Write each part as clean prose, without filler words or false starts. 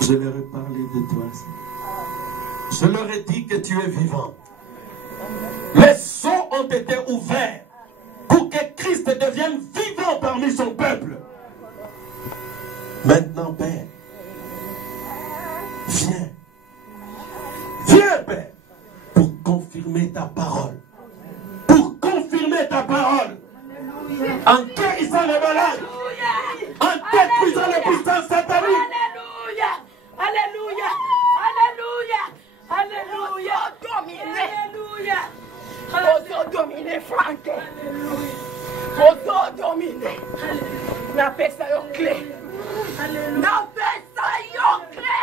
Je leur ai parlé de toi. Je leur ai dit que tu es vivant. Les sceaux ont été ouverts pour que Christ devienne vivant parmi son peuple. Maintenant, Père, viens. Viens, Père, pour confirmer ta parole. Pour confirmer ta parole. En guérissant les malades. En détruisant les puissances sataniques. Alléluia. Alléluia. Alléluia. Alléluia. Alléluia. Dominer Franck. Dominer. Na pesa yo clé. Na pesa yo clé.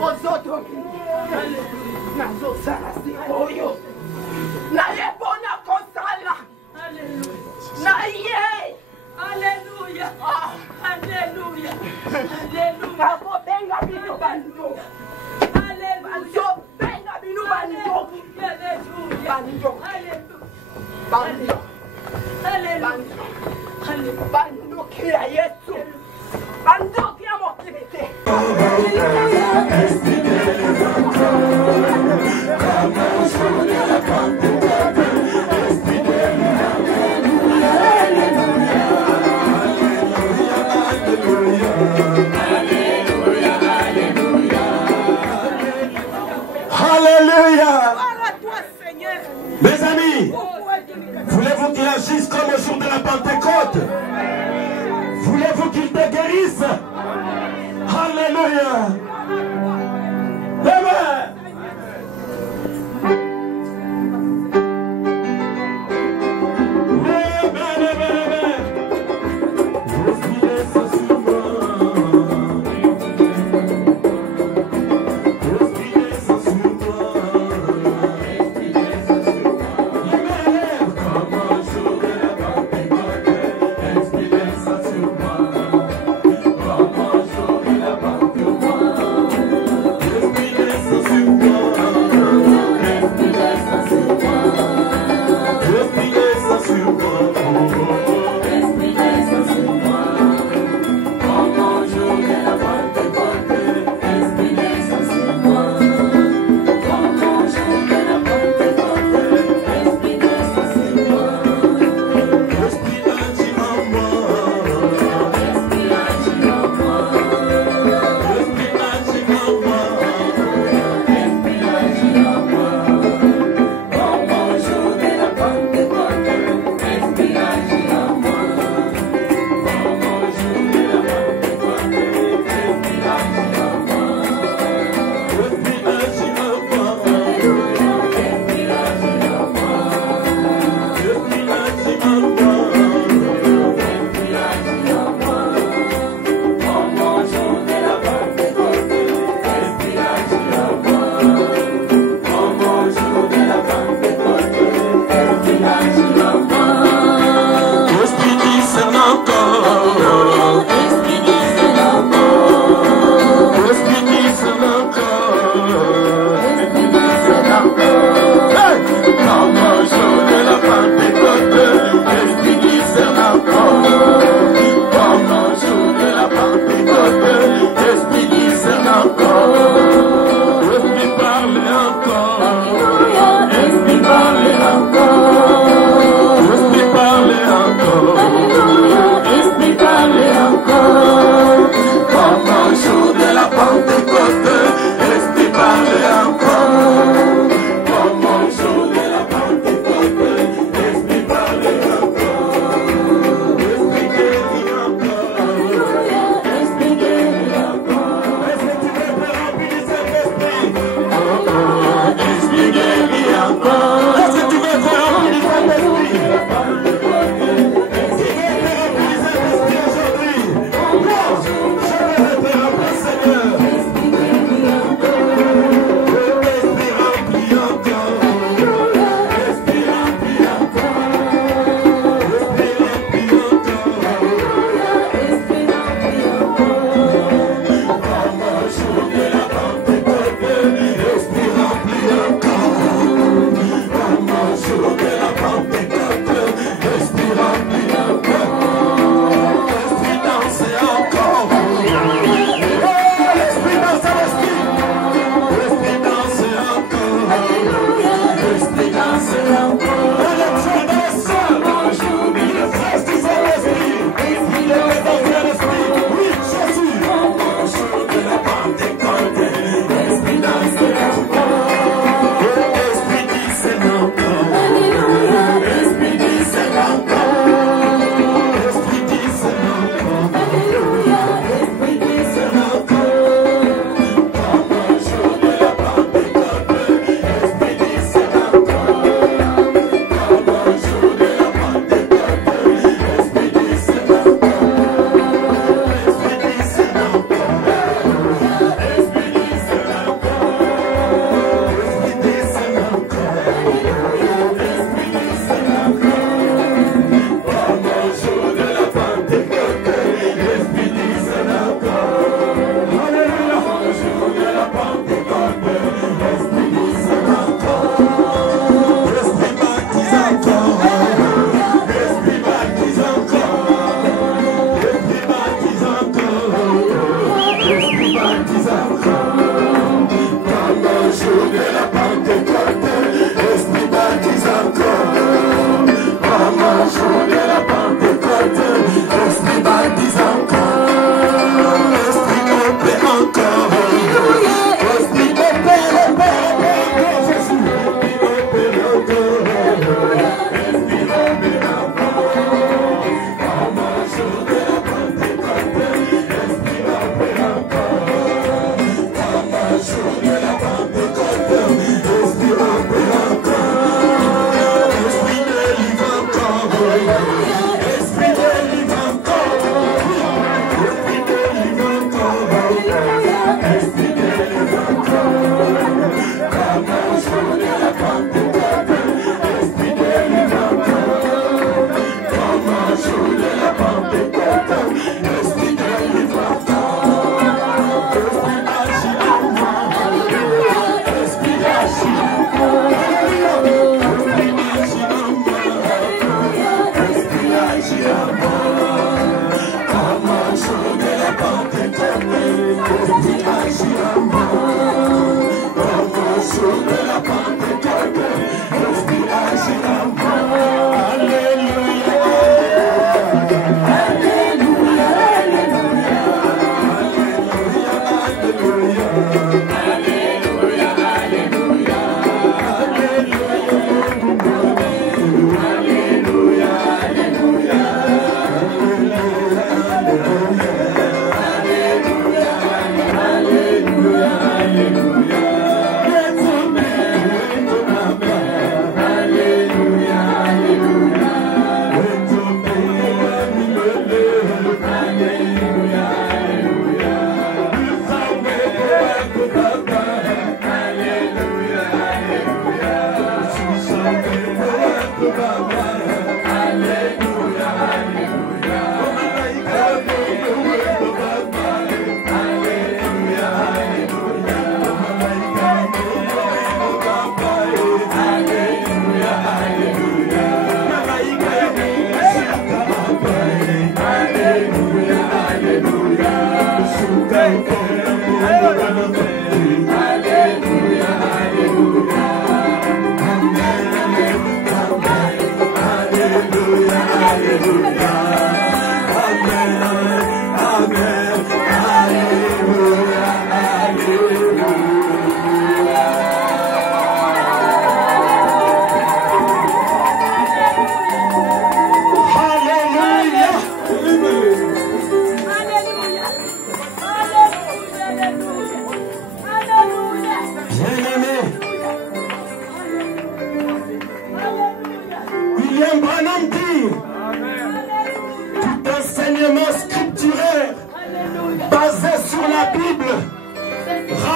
Ozo dominer. Na zo sala si oyo. Na yebona kosala. Na ye. Alléluia. Alléluia. Alléluia. Abo benga bino bando. Alléluia. Benga bino bando. Alléluia. Bando. Alléluia. Bando kia Yesu. Bando kia motivité. Alléluia. Seigneur. Mes amis, voulez-vous qu'il agisse comme au jour de la Pentecôte? Voulez-vous qu'il te guérisse? Alléluia. Amen. Come on, show me the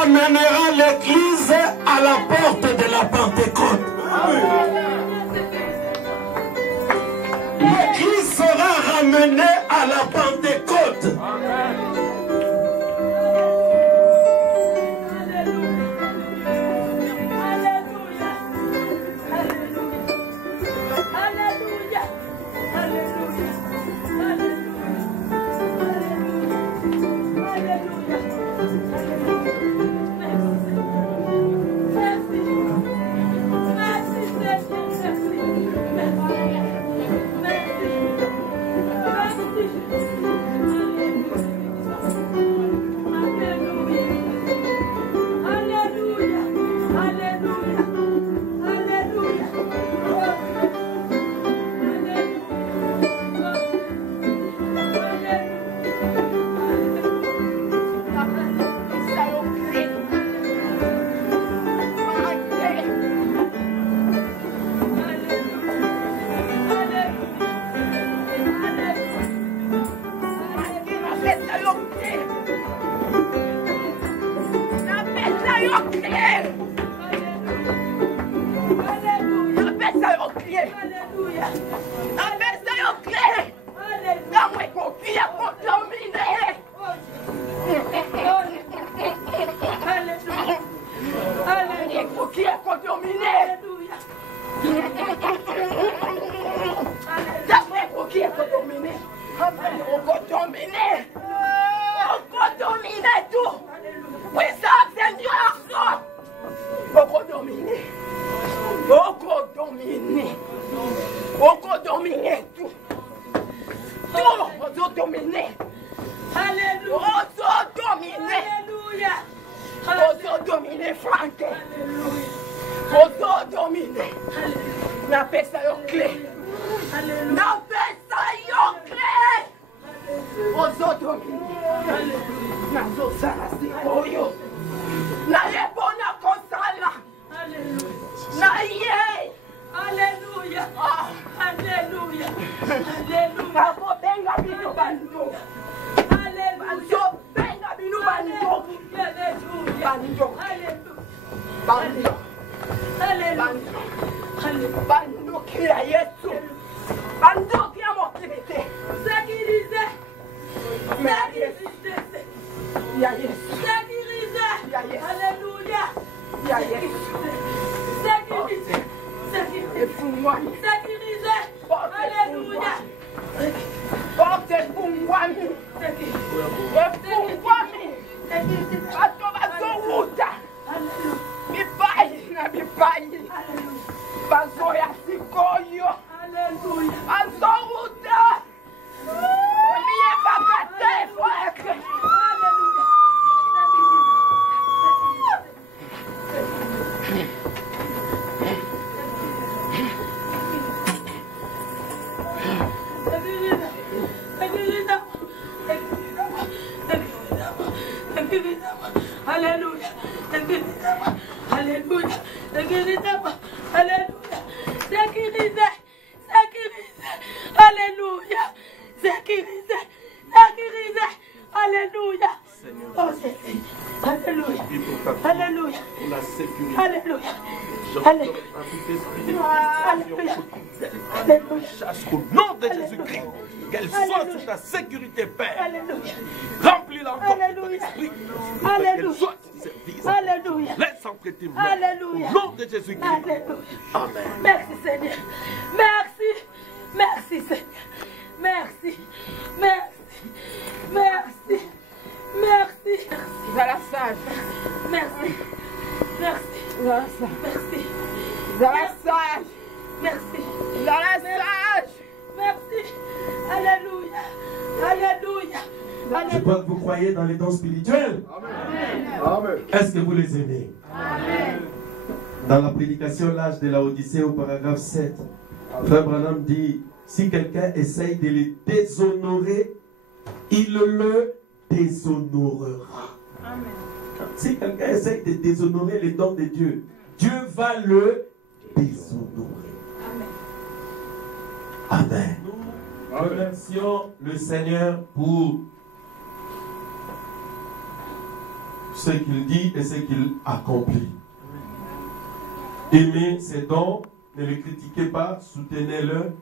Ramènera l'Église à la porte de la Pentecôte. L'Église sera ramenée à la Pentecôte. Sécurisez-moi. Alléluia. Sécurisez-moi. Alléluia. Sécurisez-moi. Alléluia. Sécurisez. Sécurisez. Alléluia. Sécurisez. Sécurisez. Alléluia. Oh Jésus. Alléluia. Alléluia. Pour la sécurité. Alléluia. Alléluia. Chasse au nom de Jésus-Christ. Qu'elle soit sous ta sécurité, Père. Alléluia. Remplis-la encore de ton Alléluia. esprit. Alléluia. Qu'elle soit sous service. Alléluia. Laisse entrer tes mains. Alléluia. Au nom de Jésus-Christ. Alléluia. Amen. Merci Seigneur. Merci. Merci Seigneur. Merci. Merci. Merci. Merci. Zala sage. Merci. Merci. Zala sage. Merci. Zala sage. Merci. Zala sage. Merci. Alléluia. Alléluia. Je crois que vous croyez dans les dons spirituels. Amen. Est-ce que vous les aimez? Amen. Dans la prédication L'âge de la Odyssée au paragraphe 7, Frère Branham dit, si quelqu'un essaye de les déshonorer, il le déshonorera. Amen. Si quelqu'un essaye de déshonorer les dons de Dieu, Dieu va le déshonorer. Amen. Nous remercions le Seigneur pour ce qu'il dit et ce qu'il accomplit. Aimez ces dons, ne les critiquez pas, soutenez-le.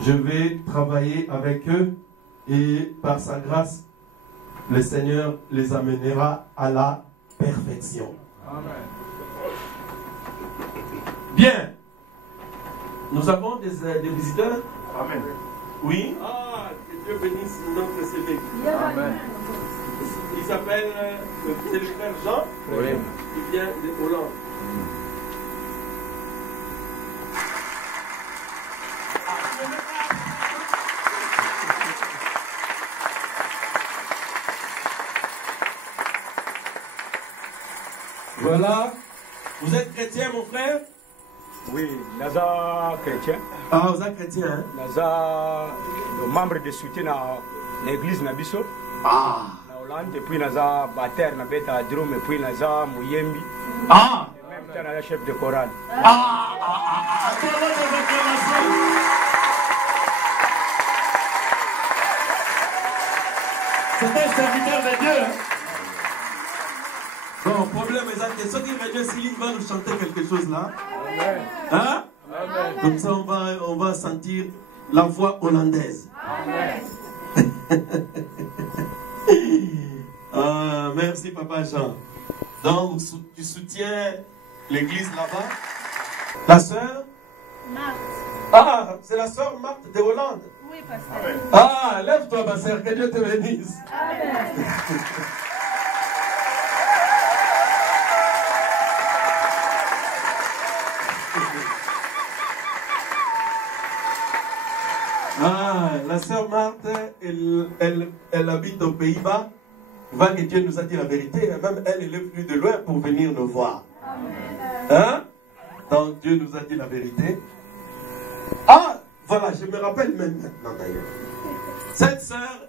Je vais travailler avec eux et par sa grâce, le Seigneur les amènera à la perfection. Amen. Bien. Nous avons des visiteurs. Amen. Oui. Ah, que Dieu bénisse notre CV. Amen. Il s'appelle, c'est le frère Jean. Oui. Il vient de Hollande. Voilà. Vous êtes chrétien, mon frère? Oui, Naza chrétien. Ah, vous êtes chrétien, hein? Naza membre de soutien à l'église Nabiso. Ah. Na Hollande, et puis Naza batteur, na beta drum, et puis Naza Mouyembi. Ah. Et même temps, Naza chef de chorale. C'est un serviteur de Dieu. Bon, problème est que ceux qui veulent, Céline va nous chanter quelque chose là. Hein? Amen. Comme ça, on va sentir la voix hollandaise. Ah, merci, Papa Jean. Donc, tu soutiens l'église là-bas. La sœur? Marthe. Ah, c'est la sœur Marthe de Hollande. Oui, pasteur. Ah, lève-toi, ma sœur, que Dieu te bénisse. Amen. Ah, la sœur Marthe, elle habite aux Pays-Bas. Voilà que Dieu nous a dit la vérité. Même elle est venue de loin pour venir nous voir. Hein? Donc Dieu nous a dit la vérité. Ah, voilà, je me rappelle même maintenant d'ailleurs. Cette sœur,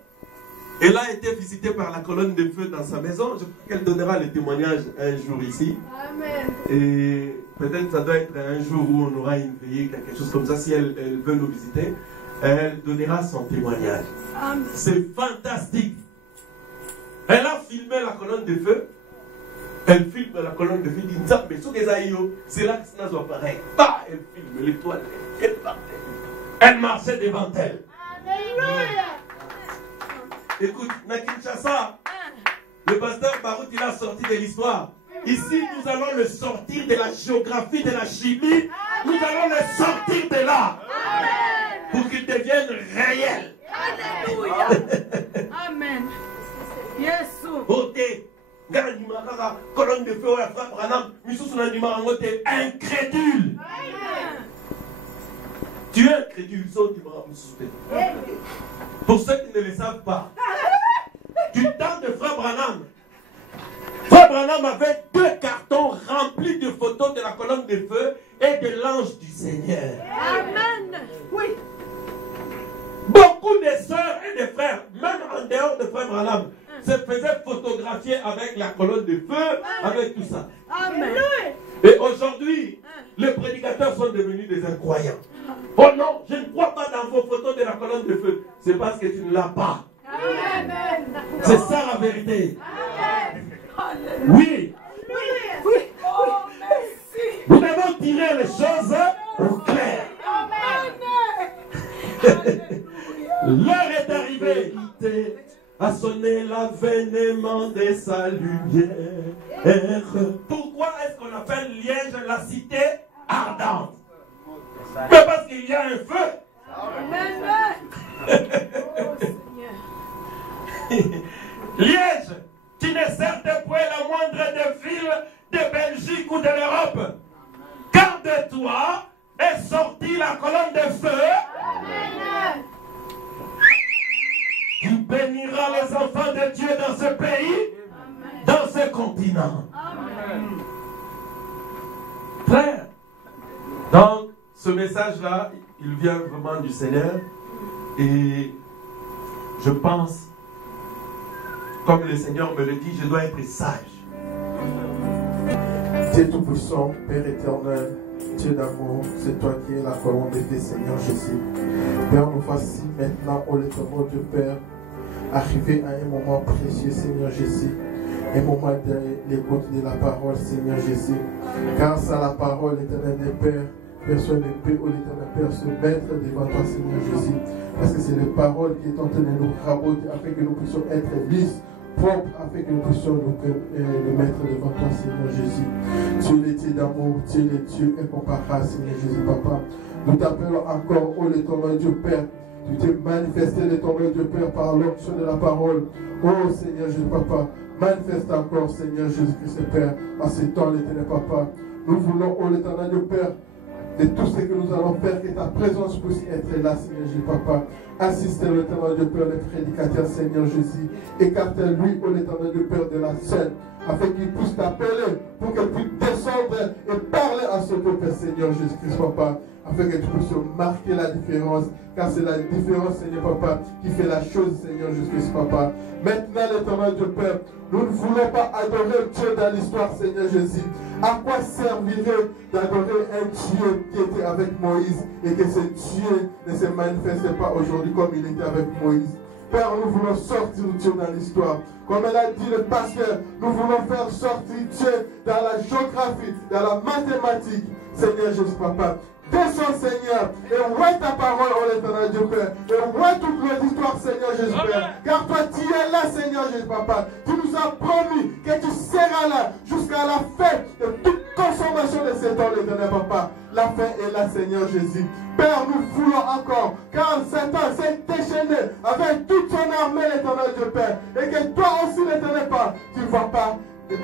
elle a été visitée par la colonne de feu dans sa maison. Je crois qu'elle donnera le témoignage un jour ici. Amen. Et peut-être ça doit être un jour où on aura une veillée, quelque chose comme ça. Si elle veut nous visiter, elle donnera son témoignage. Amen. C'est fantastique. Elle a filmé la colonne de feu. Elle filme la colonne de feu. Elle dit, mais c'est là que ça soit pareil. Bah, elle filme l'étoile. Elle partait. Elle marchait devant elle. Alléluia. Écoute, na Kinshasa, le pasteur Barout, il a sorti de l'histoire. Ici, nous allons le sortir de la géographie, de la chimie. Nous allons le sortir de là. Pour qu'il devienne réel. Alléluia. Amen. Yesu. Côté, colonne de feu, incrédule. Tu es incrédule, pour ceux qui ne le savent pas, du temps de Frère Branham avait 2 cartons remplis de photos de la colonne de feu et de l'ange du Seigneur. Amen. Oui. Beaucoup beaucoup de sœurs et de frères, même en dehors de frère Branham, se faisaient photographier avec la colonne de feu, avec tout ça. Amen. Et aujourd'hui, les prédicateurs sont devenus des incroyants. Oh non, je ne crois pas dans vos photos de la colonne de feu. C'est parce que tu ne l'as pas. Amen. C'est ça la vérité. Oui. Oh, merci. Nous devons tirer les choses au clair. L'heure est arrivée. A sonné l'avènement de sa lumière. Pourquoi est-ce qu'on appelle Liège la cité ardente? Mais parce qu'il y a un feu. Liège, qui n'est certes point la moindre des villes de Belgique ou de l'Europe. Car de toi est sortie la colonne de feu. Amen. Qui bénira les enfants de Dieu dans ce pays, dans ce continent. Amen. Frère, donc ce message-là, il vient vraiment du Seigneur. Et je pense, comme le Seigneur me le dit, je dois être sage. Dieu Tout-Puissant, Père éternel, Dieu d'amour, c'est toi qui es la colonne de tes Seigneur Jésus. Père, nous voici maintenant, au l'éternel Dieu Père, arrivé à un moment précieux, Seigneur Jésus, un moment de l'écoute de la parole, Seigneur Jésus. Car sans la parole, l'éternel des Pères, personne ne peut, au l'éternel Père, se mettre devant toi, Seigneur Jésus. Parce que c'est la parole qui est en train de nous raboter afin que nous puissions être lisses, propres, afin que nous puissions nous mettre devant toi, Seigneur Jésus. Tu es le Dieu d'amour, tu es le Dieu incomparable, Seigneur Jésus, Papa. Nous t'appelons encore, ô l'éternel Dieu Père. Tu t'es manifesté, l'éternel Dieu Père, par l'onction de la parole. Oh Seigneur Jésus, Papa. Manifeste encore, Seigneur Jésus-Christ, Père, en ces temps, l'éternel Papa. Nous voulons, ô l'éternel Dieu Père, de tout ce que nous allons faire, que ta présence puisse être là, Seigneur Jésus, Papa. Assistez l'éternel Dieu Père, le prédicateur, Seigneur Jésus. Écarte-lui, ô l'éternel Dieu Père, de la scène, afin qu'il puisse t'appeler, pour qu'il puisse descendre et parler à ce peuple, Seigneur Jésus-Christ, Papa. Afin que tu puisses marquer la différence, car c'est la différence, Seigneur Papa, qui fait la chose, Seigneur Jésus-Christ, Papa. Maintenant, l'éternel Dieu Père, nous ne voulons pas adorer Dieu dans l'histoire, Seigneur Jésus. À quoi servirait d'adorer un Dieu qui était avec Moïse et que ce Dieu ne se manifestait pas aujourd'hui comme il était avec Moïse? Père, nous voulons sortir Dieu dans l'histoire. Comme elle a dit le pasteur, nous voulons faire sortir Dieu dans la géographie, dans la mathématique. Seigneur Jésus, Papa, descends, Seigneur, et ouais ta parole, ô l'éternel Dieu Père, et ouais toute notre histoire, Seigneur Jésus Père, car toi tu es là, Seigneur Jésus Papa, tu nous as promis que tu seras là jusqu'à la fin de toute consommation de ces temps, l'éternel Papa. La fin est là, Seigneur Jésus. Père, nous voulons encore, car Satan s'est déchaîné avec toute son armée, l'éternel Dieu Père, et que toi aussi, l'éternel Papa, tu ne vas pas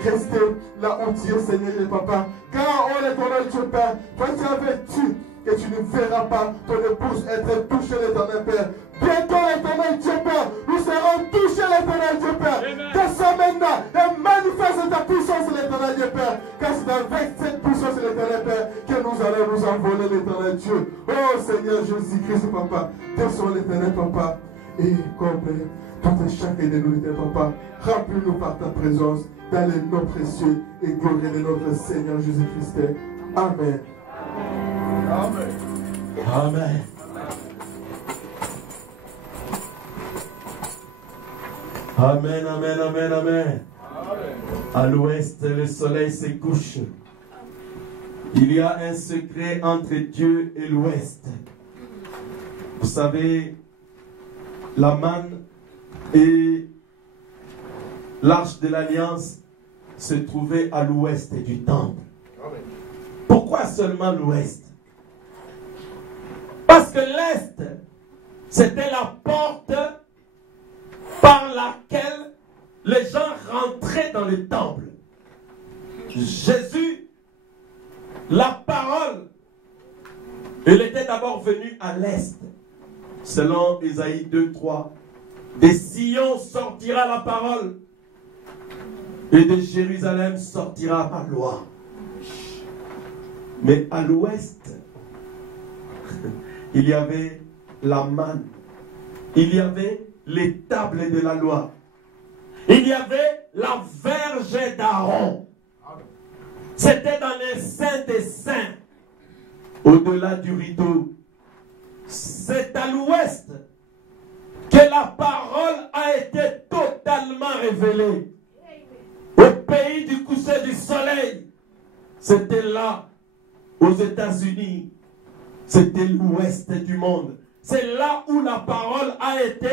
rester là où tu es, Seigneur Jésus Papa, car oh l'éternel Dieu Père, toi tu avais dit que tu ne verras pas ton épouse être touchée, l'éternel Père. Bientôt, l'éternel Dieu Père, nous serons touchés, l'éternel Dieu Père. Descends maintenant et manifeste ta puissance, l'éternel Dieu Père. Car c'est avec cette puissance, l'éternel Père, que nous allons nous envoler, l'éternel Dieu. Oh Seigneur Jésus-Christ, Papa, descends, l'éternel Papa, et comble tout et chacun de nous, l'éternel Papa. Remplis-nous par ta présence dans les noms précieux et glorieux de notre Seigneur Jésus-Christ. Amen. Amen. Amen. Amen, amen, amen, amen. À l'ouest, le soleil se couche. Il y a un secret entre Dieu et l'ouest. Vous savez, la manne et l'arche de l'alliance se trouvaient à l'ouest du temple. Pourquoi seulement l'ouest? Parce que l'est, c'était la porte par laquelle les gens rentraient dans le temple. Jésus, la parole, il était d'abord venu à l'est. Selon Ésaïe 2:3, de Sion sortira la parole et de Jérusalem sortira ma loi. Mais à l'ouest, il y avait la manne il y avait les tables de la loi. Il y avait la verge d'Aaron. C'était dans les saints des saints, au-delà du rideau. C'est à l'ouest que la parole a été totalement révélée. Au pays du coucher du soleil, c'était là, aux États-Unis. C'était l'ouest du monde. C'est là où la parole a été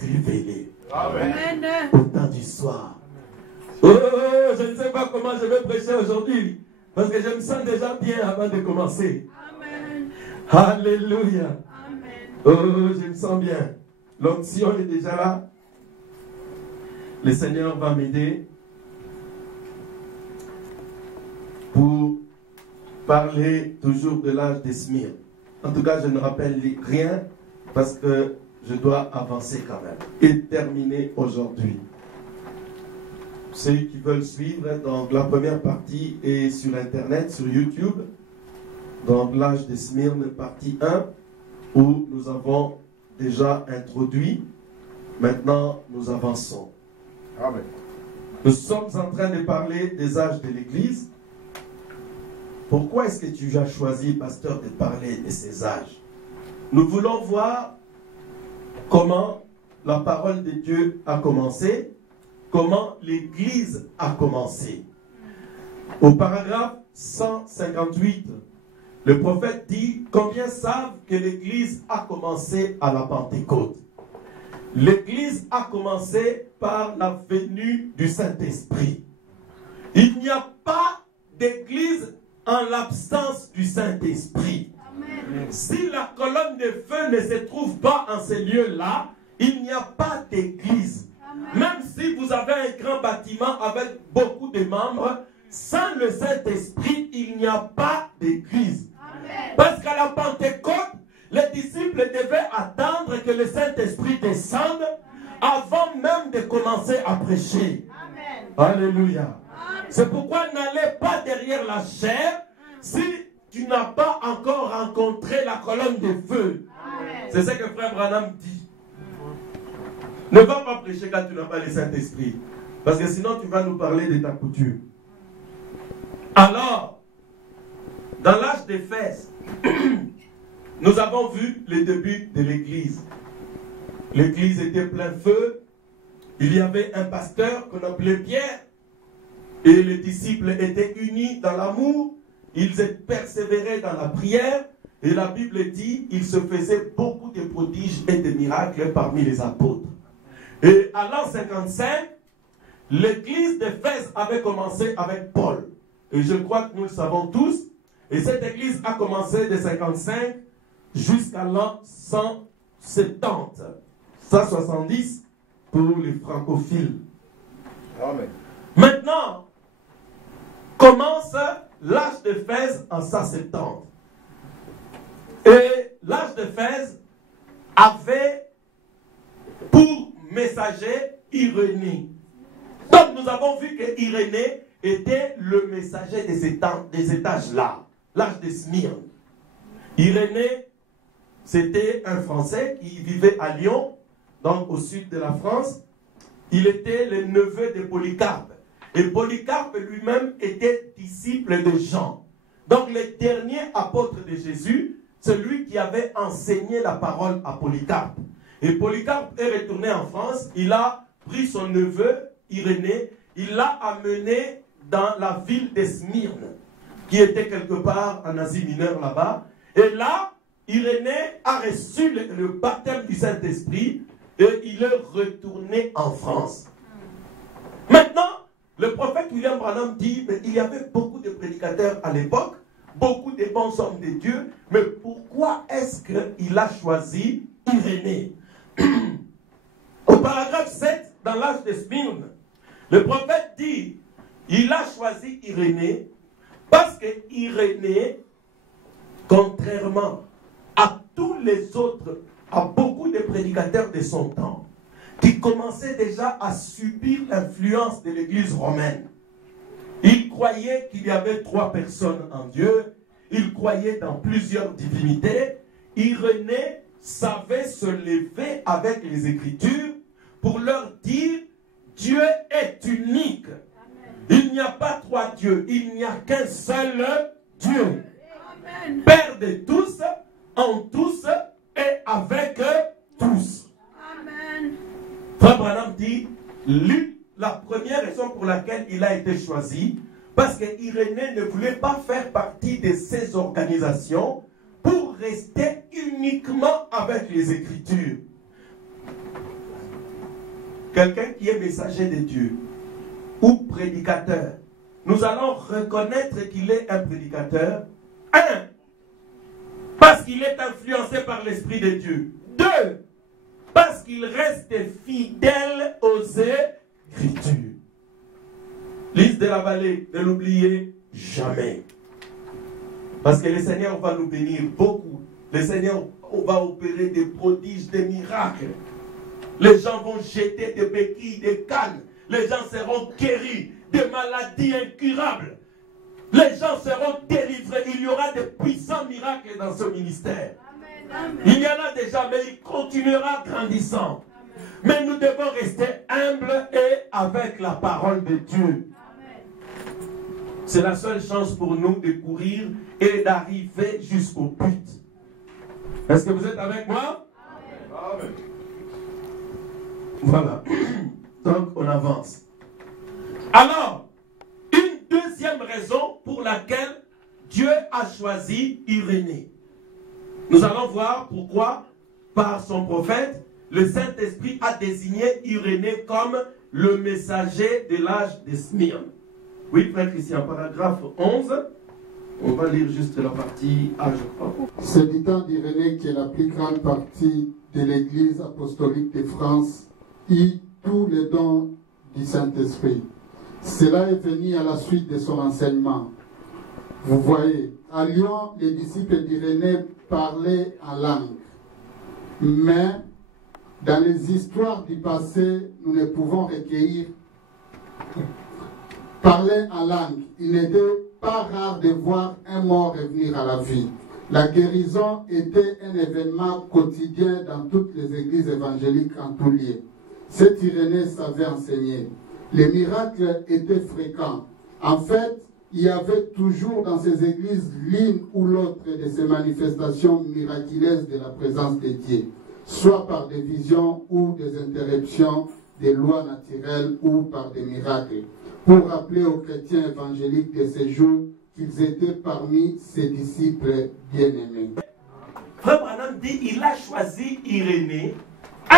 révélée. Amen. Au temps du soir. Oh, je ne sais pas comment je vais prêcher aujourd'hui, parce que je me sens déjà bien avant de commencer. Amen. Alléluia. Amen. Oh, je me sens bien. L'onction est déjà là. Le Seigneur va m'aider pour parler toujours de l'âge des Smyrne. En tout cas, je ne rappelle rien parce que je dois avancer quand même et terminer aujourd'hui. Ceux qui veulent suivre, donc la première partie est sur Internet, sur YouTube. Donc l'âge des Smyrne, partie 1, où nous avons déjà introduit. Maintenant, nous avançons. Amen. Nous sommes en train de parler des âges de l'Église. Pourquoi est-ce que tu as choisi, pasteur, de parler de ces âges? Nous voulons voir comment la parole de Dieu a commencé, comment l'Église a commencé. Au paragraphe 158, le prophète dit: combien savent que l'Église a commencé à la Pentecôte? L'Église a commencé par la venue du Saint-Esprit. Il n'y a pas d'Église en l'absence du Saint-Esprit. Si la colonne de feu ne se trouve pas en ces lieux-là, il n'y a pas d'église. Même si vous avez un grand bâtiment avec beaucoup de membres, sans le Saint-Esprit, il n'y a pas d'église. Parce qu'à la Pentecôte, les disciples devaient attendre que le Saint-Esprit descende avant même de commencer à prêcher. Alléluia. C'est pourquoi n'allez pas derrière la chair si tu n'as pas encore rencontré la colonne de feu. C'est ce que frère Branham dit. Ne va pas prêcher quand tu n'as pas le Saint-Esprit. Parce que sinon tu vas nous parler de ta coutume. Alors, dans l'âge d'Éphèse, nous avons vu le début de l'église. L'église était plein feu. Il y avait un pasteur qu'on appelait Pierre. Et les disciples étaient unis dans l'amour. Ils persévéraient dans la prière. Et la Bible dit qu'il se faisait beaucoup de prodiges et de miracles parmi les apôtres. Et à l'an 55, l'église d'Éphèse avait commencé avec Paul. Et je crois que nous le savons tous. Et cette église a commencé de 55 jusqu'à l'an 170. 170 pour les francophiles. Amen. Maintenant, commence l'âge d'Éphèse en 170. Et l'âge d'Éphèse avait pour messager Irénée. Donc nous avons vu que Irénée était le messager des étages-là, l'âge de Smyrne. Irénée, c'était un Français qui vivait à Lyon, donc au sud de la France. Il était le neveu de Polycarpe. Et Polycarpe lui-même était disciple de Jean. Donc le dernier apôtre de Jésus, celui qui avait enseigné la parole à Polycarpe. Et Polycarpe est retourné en France. Il a pris son neveu, Irénée, il l'a amené dans la ville de Smyrne, qui était quelque part en Asie mineure là-bas. Et là, Irénée a reçu le baptême du Saint-Esprit et il est retourné en France. Maintenant, le prophète William Branham dit qu'il y avait beaucoup de prédicateurs à l'époque, beaucoup de bons hommes de Dieu, mais pourquoi est-ce qu'il a choisi Irénée? Au paragraphe 7, dans l'âge de Smyrne, le prophète dit il a choisi Irénée parce que Irénée, contrairement à tous les autres, à beaucoup de prédicateurs de son temps, qui commençaient déjà à subir l'influence de l'église romaine. Il croyait qu'il y avait 3 personnes en Dieu, il croyait dans plusieurs divinités. Irénée savait se lever avec les Écritures pour leur dire Dieu est unique. Il n'y a pas trois dieux, il n'y a qu'un seul Dieu. Père de tous, en tous et avec tous. Frère Branham dit, la première raison pour laquelle il a été choisi, parce que Irénée ne voulait pas faire partie de ces organisations pour rester uniquement avec les Écritures. Quelqu'un qui est messager de Dieu ou prédicateur, nous allons reconnaître qu'il est un prédicateur. 1. Parce qu'il est influencé par l'Esprit de Dieu. 2. Parce qu'il reste fidèle aux Écritures. Lise de la vallée, ne l'oubliez jamais. Parce que le Seigneur va nous bénir beaucoup. Le Seigneur va opérer des prodiges, des miracles. Les gens vont jeter des béquilles, des cannes. Les gens seront guéris des maladies incurables. Les gens seront délivrés. Il y aura de puissants miracles dans ce ministère. Amen. Il y en a déjà, mais il continuera grandissant. Mais nous devons rester humbles et avec la parole de Dieu. C'est la seule chance pour nous de courir et d'arriver jusqu'au but. Est-ce que vous êtes avec moi? Amen. Voilà. Donc, on avance. Alors, une deuxième raison pour laquelle Dieu a choisi Irénée. Nous allons voir pourquoi, par son prophète, le Saint-Esprit a désigné Irénée comme le messager de l'âge de Smyrne. Oui, frère Christian, paragraphe 11. On va lire juste la partie A, je crois. C'est du temps d'Irénée qui est la plus grande partie de l'Église apostolique de France et tous les dons du Saint-Esprit. Cela est venu à la suite de son enseignement. Vous voyez, à Lyon, les disciples d'Irénée parlaient en langue. Mais dans les histoires du passé, nous ne pouvons recueillir parler en langue. Il n'était pas rare de voir un mort revenir à la vie. La guérison était un événement quotidien dans toutes les églises évangéliques en tout lieu. Cet Irénée savait enseigner. Les miracles étaient fréquents. En fait, il y avait toujours dans ces églises l'une ou l'autre de ces manifestations miraculeuses de la présence de Dieu, soit par des visions ou des interruptions des lois naturelles ou par des miracles, pour rappeler aux chrétiens évangéliques de ces jours qu'ils étaient parmi ses disciples bien-aimés. Frère Branham dit il a choisi Irénée, 1.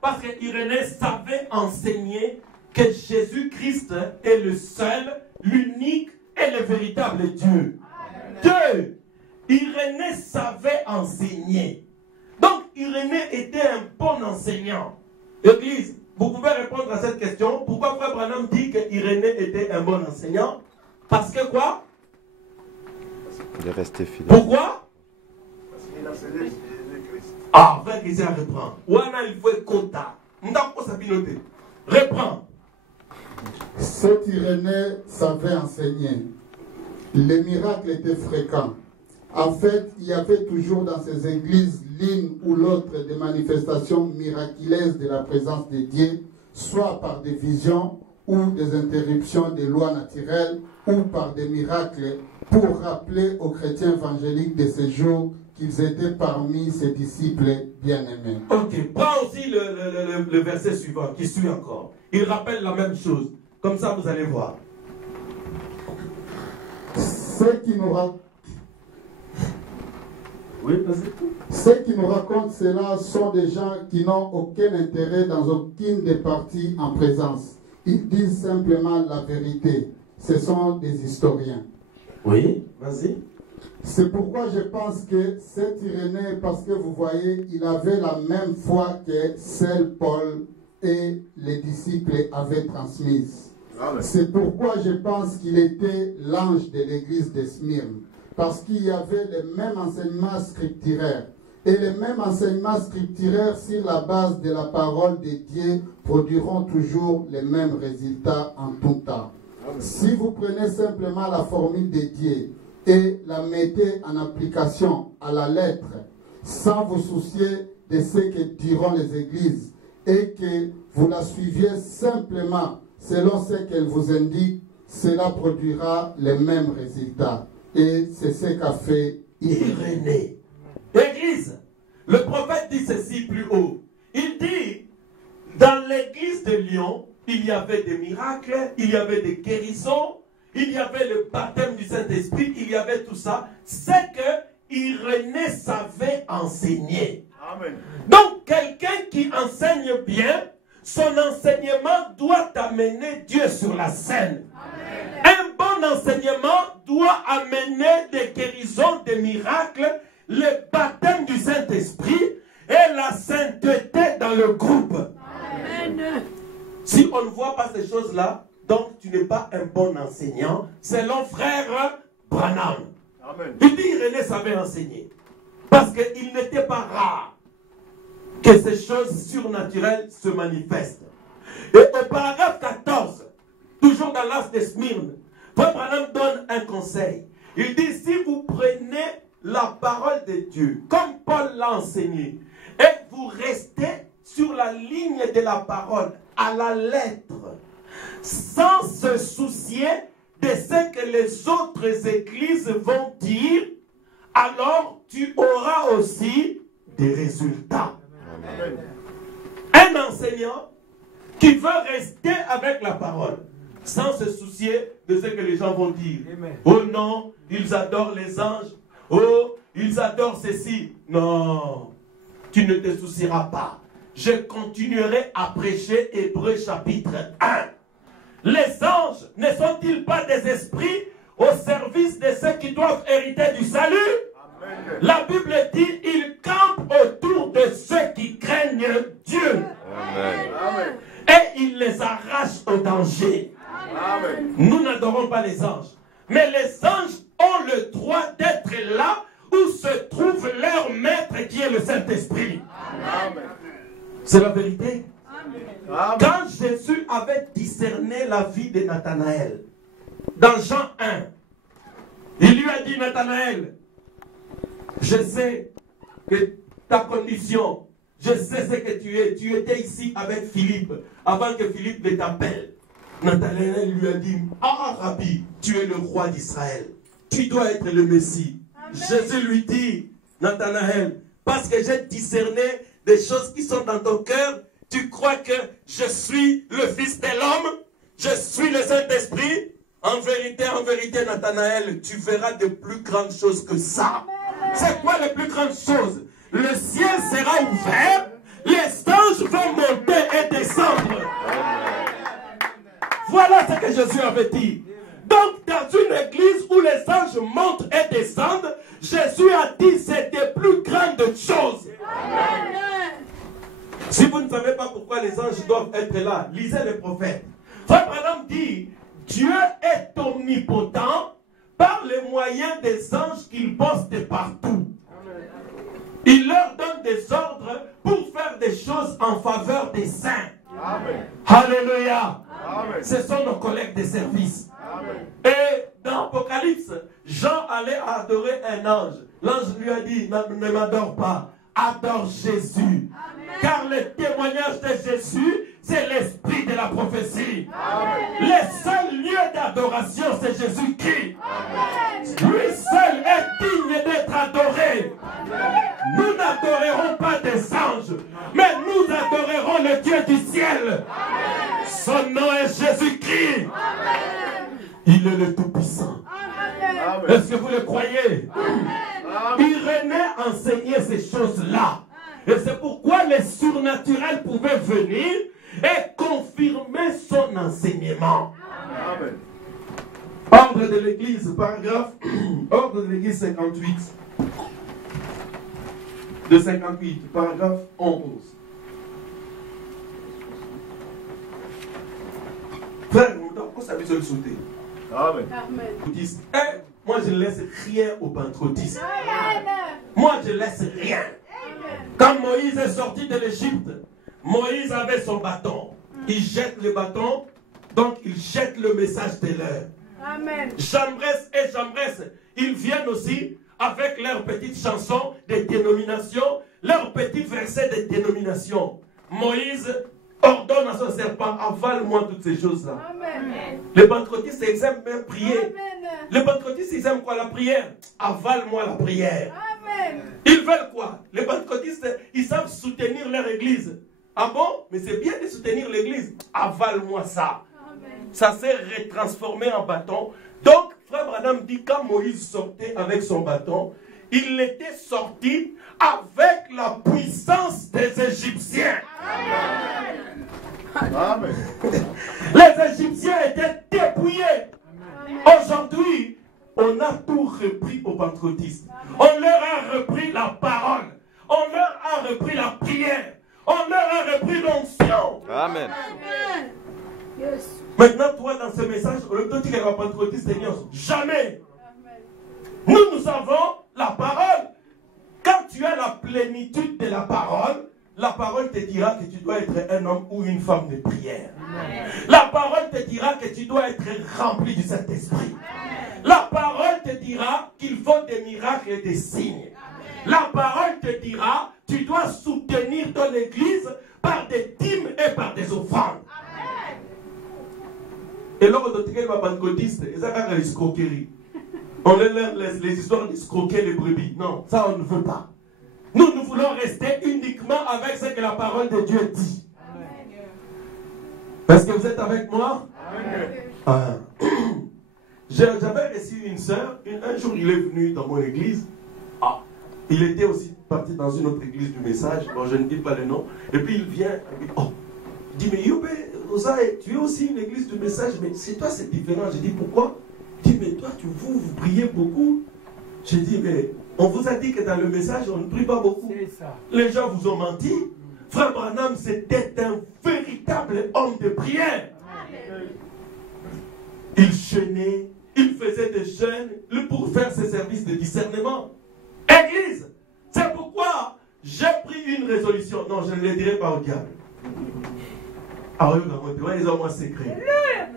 Parce que Irénée savait enseigner que Jésus-Christ est le seul, l'unique et le véritable Dieu. 2. Irénée savait enseigner. Donc Irénée était un bon enseignant. Église, vous pouvez répondre à cette question. Pourquoi Frère Branham dit que Irénée était un bon enseignant? Parce que quoi? Il est resté fidèle. Pourquoi? Parce qu'il enseignait Jésus-Christ. Ah, Frère Christian, reprend. Ouana, il faut quota. Reprends. Cet Irénée savait enseigner. Les miracles étaient fréquents. En fait, il y avait toujours dans ces églises l'une ou l'autre des manifestations miraculeuses de la présence de Dieu, soit par des visions ou des interruptions des lois naturelles ou par des miracles, pour rappeler aux chrétiens évangéliques de ces jours qu'ils étaient parmi ses disciples bien-aimés. Ok, prends aussi le verset suivant, qui suit encore. Il rappelle la même chose. Comme ça, vous allez voir. Ceux qui nous racontent cela sont des gens qui n'ont aucun intérêt dans aucune des parties en présence. Ils disent simplement la vérité. Ce sont des historiens. Oui, vas-y. C'est pourquoi je pense que cet Irénée, parce que vous voyez, il avait la même foi que celle Paul et les disciples avaient transmise. C'est pourquoi je pense qu'il était l'ange de l'église de Smyrne. Parce qu'il y avait les mêmes enseignements scripturaires. Et les mêmes enseignements scripturaires sur la base de la parole de Dieu produiront toujours les mêmes résultats en tout temps. Si vous prenez simplement la formule de Dieu et la mettez en application à la lettre, sans vous soucier de ce que diront les églises, et que vous la suiviez simplement selon ce qu'elles vous indiquent, cela produira les mêmes résultats. Et c'est ce qu'a fait Irénée. Église, le prophète dit ceci plus haut. Il dit, dans l'église de Lyon, il y avait des miracles, il y avait des guérisons, il y avait le baptême du Saint-Esprit, il y avait tout ça. C'est que Irénée savait enseigner. Amen. Donc, quelqu'un qui enseigne bien, son enseignement doit amener Dieu sur la scène. Un bon enseignement doit amener des guérisons, des miracles, le baptême du Saint-Esprit et la sainteté dans le groupe. Amen. Si on ne voit pas ces choses-là, donc tu n'es pas un bon enseignant, selon frère Branham. Amen. Il dit Irénée savait enseigner. Parce qu'il n'était pas rare que ces choses surnaturelles se manifestent. Et au paragraphe 14, toujours dans l'As de Smyrne, frère Branham donne un conseil. Il dit, si vous prenez la parole de Dieu, comme Paul l'a enseigné, et vous restez sur la ligne de la parole, à la lettre, sans se soucier de ce que les autres églises vont dire, alors tu auras aussi des résultats. Amen. Un enseignant qui veut rester avec la parole, sans se soucier de ce que les gens vont dire. Amen. Oh non, ils adorent les anges. Oh, ils adorent ceci. Non, tu ne te soucieras pas. Je continuerai à prêcher Hébreux chapitre 1. Les anges ne sont-ils pas des esprits au service de ceux qui doivent hériter du salut? Amen. La Bible dit, ils campent autour de ceux qui craignent Dieu. Amen. Amen. Et ils les arrachent au danger. Amen. Nous n'adorons pas les anges. Mais les anges ont le droit d'être là où se trouve leur maître qui est le Saint-Esprit. Amen. C'est la vérité. Amen. Quand Jésus avait discerné la vie de Nathanaël, dans Jean 1, il lui a dit, Nathanaël, je sais que ta condition, je sais ce que tu es. Tu étais ici avec Philippe, avant que Philippe ne t'appelle. Nathanaël lui a dit, ah Rabbi, tu es le roi d'Israël. Tu dois être le Messie. Amen. Jésus lui dit, Nathanaël, parce que j'ai discerné des choses qui sont dans ton cœur, tu crois que je suis le Fils de l'homme? Je suis le Saint-Esprit? En vérité, Nathanaël, tu verras de plus grandes choses que ça. C'est quoi les plus grandes choses? Le ciel sera ouvert, les anges vont monter et descendre. Voilà ce que Jésus avait dit. Donc, dans une église où les anges montent et descendent, Jésus a dit c'est des plus grandes choses. Si vous ne savez pas pourquoi les anges doivent être là, lisez les prophètes. Frère Branham dit, Dieu est omnipotent par les moyens des anges qu'il poste partout. Il leur donne des ordres pour faire des choses en faveur des saints. Amen. Alléluia. Amen. Ce sont nos collègues de service. Amen. Et dans Apocalypse, Jean allait adorer un ange. L'ange lui a dit, ne m'adore pas, adore Jésus. Amen. Car le témoignage de Jésus, c'est l'esprit de la prophétie. Amen. Le seul lieu d'adoration, c'est Jésus-Christ. Lui seul est digne d'être adoré. Amen. Nous n'adorerons pas des anges, mais nous adorerons le Dieu du ciel. Amen. Son nom est Jésus-Christ. Il est le Tout-Puissant. Est-ce que vous le croyez? Irénée enseignait ces choses-là. Et c'est pourquoi les surnaturels pouvaient venir et confirmer son enseignement. Amen. Ordre de l'Église, paragraphe, ordre de l'Église 58. De 58, paragraphe 11. Frère, pourquoi ça veut se le sauter? Amen. Vous dites, moi je ne laisse rien aux pentecôtistes. Moi je ne laisse rien. Quand Moïse est sorti de l'Égypte, Moïse avait son bâton. Il jette le bâton, donc il jette le message de l'heure. Jambres et Jambres, ils viennent aussi avec leurs petites chansons des dénominations, leurs petits versets des dénominations. Moïse ordonne à son serpent, avale-moi toutes ces choses-là. Les pentecôtistes, ils aiment bien prier. Amen. Les pentecôtistes, ils aiment quoi? La prière. Avale-moi la prière. Amen. Ils veulent quoi? Les pentecôtistes, ils savent soutenir leur église. Ah bon? Mais c'est bien de soutenir l'église. Avale-moi ça. Amen. Ça s'est retransformé en bâton. Donc, frère Branham dit, quand Moïse sortait avec son bâton, il était sorti avec la puissance des Égyptiens. Amen. Amen. Les Égyptiens étaient dépouillés. Aujourd'hui, on a tout repris aux pentecôtistes. On leur a repris la parole. On leur a repris la prière. On leur a repris l'onction. Amen. Yes. Maintenant, toi, dans ce message, le temps qu'il y a un pentecôtiste, jamais. Nous avons la parole. Quand tu as la plénitude de la parole te dira que tu dois être un homme ou une femme de prière. Amen. La parole te dira que tu dois être rempli du Saint-Esprit. La parole te dira qu'il faut des miracles et des signes. Amen. La parole te dira que tu dois soutenir ton église par des dîmes et par des offrandes. Amen. Et lors de les pentecôtistes, ils ont escroquerie. On laisse les histoires d'escroquer les brebis. Non, ça on ne veut pas. Nous voulons rester uniquement avec ce que la parole de Dieu dit. Est-ce que vous êtes avec moi? Ah. J'avais reçu une sœur. Un jour, il est venu dans mon église. Ah. Il était aussi parti dans une autre église du message. Bon, je ne dis pas le nom. Et puis il vient. Oh. Il dit, mais Yoube, tu es aussi une église du message. Mais c'est toi, c'est différent. J'ai dit, pourquoi? Il dit, mais toi, vous priez beaucoup. J'ai dit, mais on vous a dit que dans le message, on ne prie pas beaucoup. Les gens vous ont menti. Frère Branham, c'était un véritable homme de prière. Amen. Il jeûnait, il faisait des jeûnes pour faire ses services de discernement. Église, c'est pourquoi j'ai pris une résolution. Non, je ne le dirai pas au diable. Ah oui, ils ont moins secret.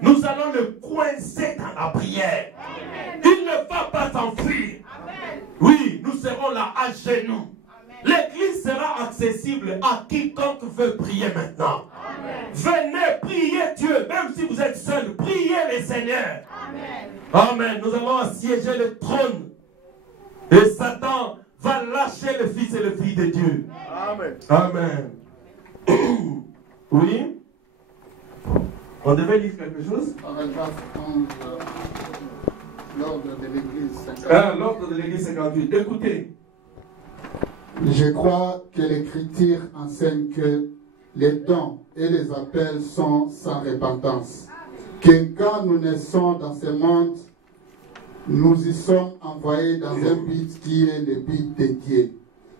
Nous allons le coincer dans la prière. Amen. Il ne va pas s'enfuir. Oui, nous serons là à genoux. L'église sera accessible à quiconque veut prier maintenant. Amen. Venez prier Dieu, même si vous êtes seul, priez le Seigneur. Amen. Amen. Nous allons assiéger le trône. Et Satan va lâcher le Fils et le Fils de Dieu. Amen. Amen. Oui? On devait lire quelque chose? L'ordre de l'Église 58. L'ordre de l'Église 58. Écoutez. Je crois que l'Écriture enseigne que les dons et les appels sont sans repentance. Que quand nous naissons dans ce monde, nous y sommes envoyés dans un but qui est le but de Dieu.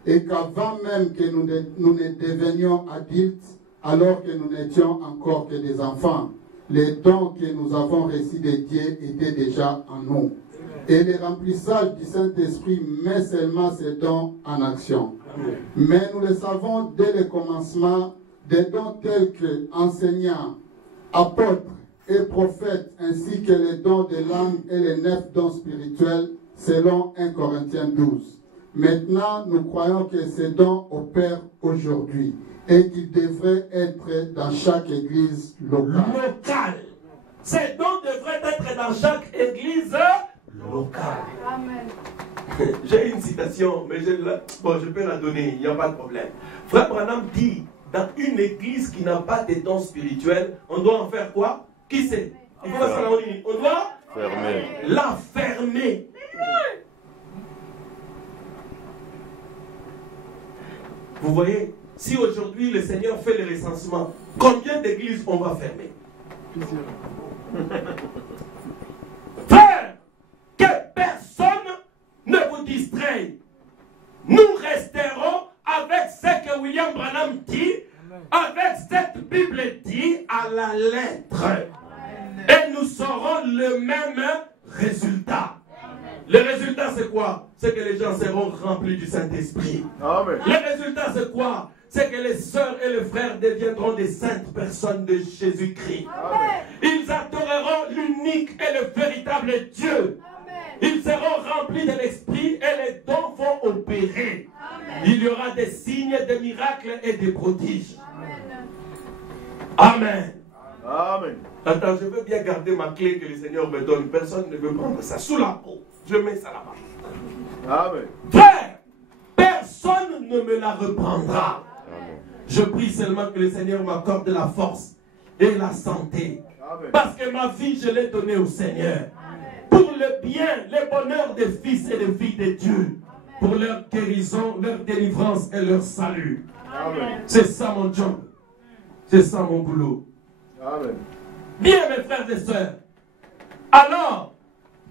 Et qu'avant même que nous ne devenions adultes, alors que nous n'étions encore que des enfants, les dons que nous avons reçus de Dieu étaient déjà en nous. Et le remplissage du Saint-Esprit met seulement ces dons en action. Mais nous le savons dès le commencement, des dons tels que enseignants, apôtres et prophètes, ainsi que les dons de langue et les 9 dons spirituels, selon 1 Corinthiens 12. Maintenant, nous croyons que ces dons opèrent aujourd'hui et qu'ils devraient être dans chaque église locale. Ces dons devraient être dans chaque église locale. Amen. J'ai une citation, mais je peux la donner, il n'y a pas de problème. Frère Branham dit, dans une église qui n'a pas de dons spirituels, on doit en faire quoi? Qui sait? Il faut on doit la fermer. Vous voyez, si aujourd'hui le Seigneur fait le recensement, combien d'églises on va fermer? Frère, que personne ne vous distraie. Nous resterons avec ce que William Branham dit, avec cette Bible dit à la lettre. Et nous saurons le même résultat. Le résultat, c'est quoi? C'est que les gens seront remplis du Saint-Esprit. Le résultat, c'est quoi? C'est que les sœurs et les frères deviendront des saintes personnes de Jésus-Christ. Ils adoreront l'unique et le véritable Dieu. Ils seront remplis de l'Esprit et le des signes, des miracles et des prodiges. Amen. Amen. Attends, je veux bien garder ma clé que le Seigneur me donne. Personne ne veut prendre ça sous la peau. Je mets ça là-bas. Amen. Frère, personne ne me la reprendra. Je prie seulement que le Seigneur m'accorde la force et la santé. Amen. Parce que ma vie, je l'ai donnée au Seigneur. Pour le bien, le bonheur des fils et des filles de Dieu. Pour leur guérison, leur délivrance et leur salut. Amen. C'est ça mon job. C'est ça mon boulot. Amen. Bien mes frères et sœurs. Alors,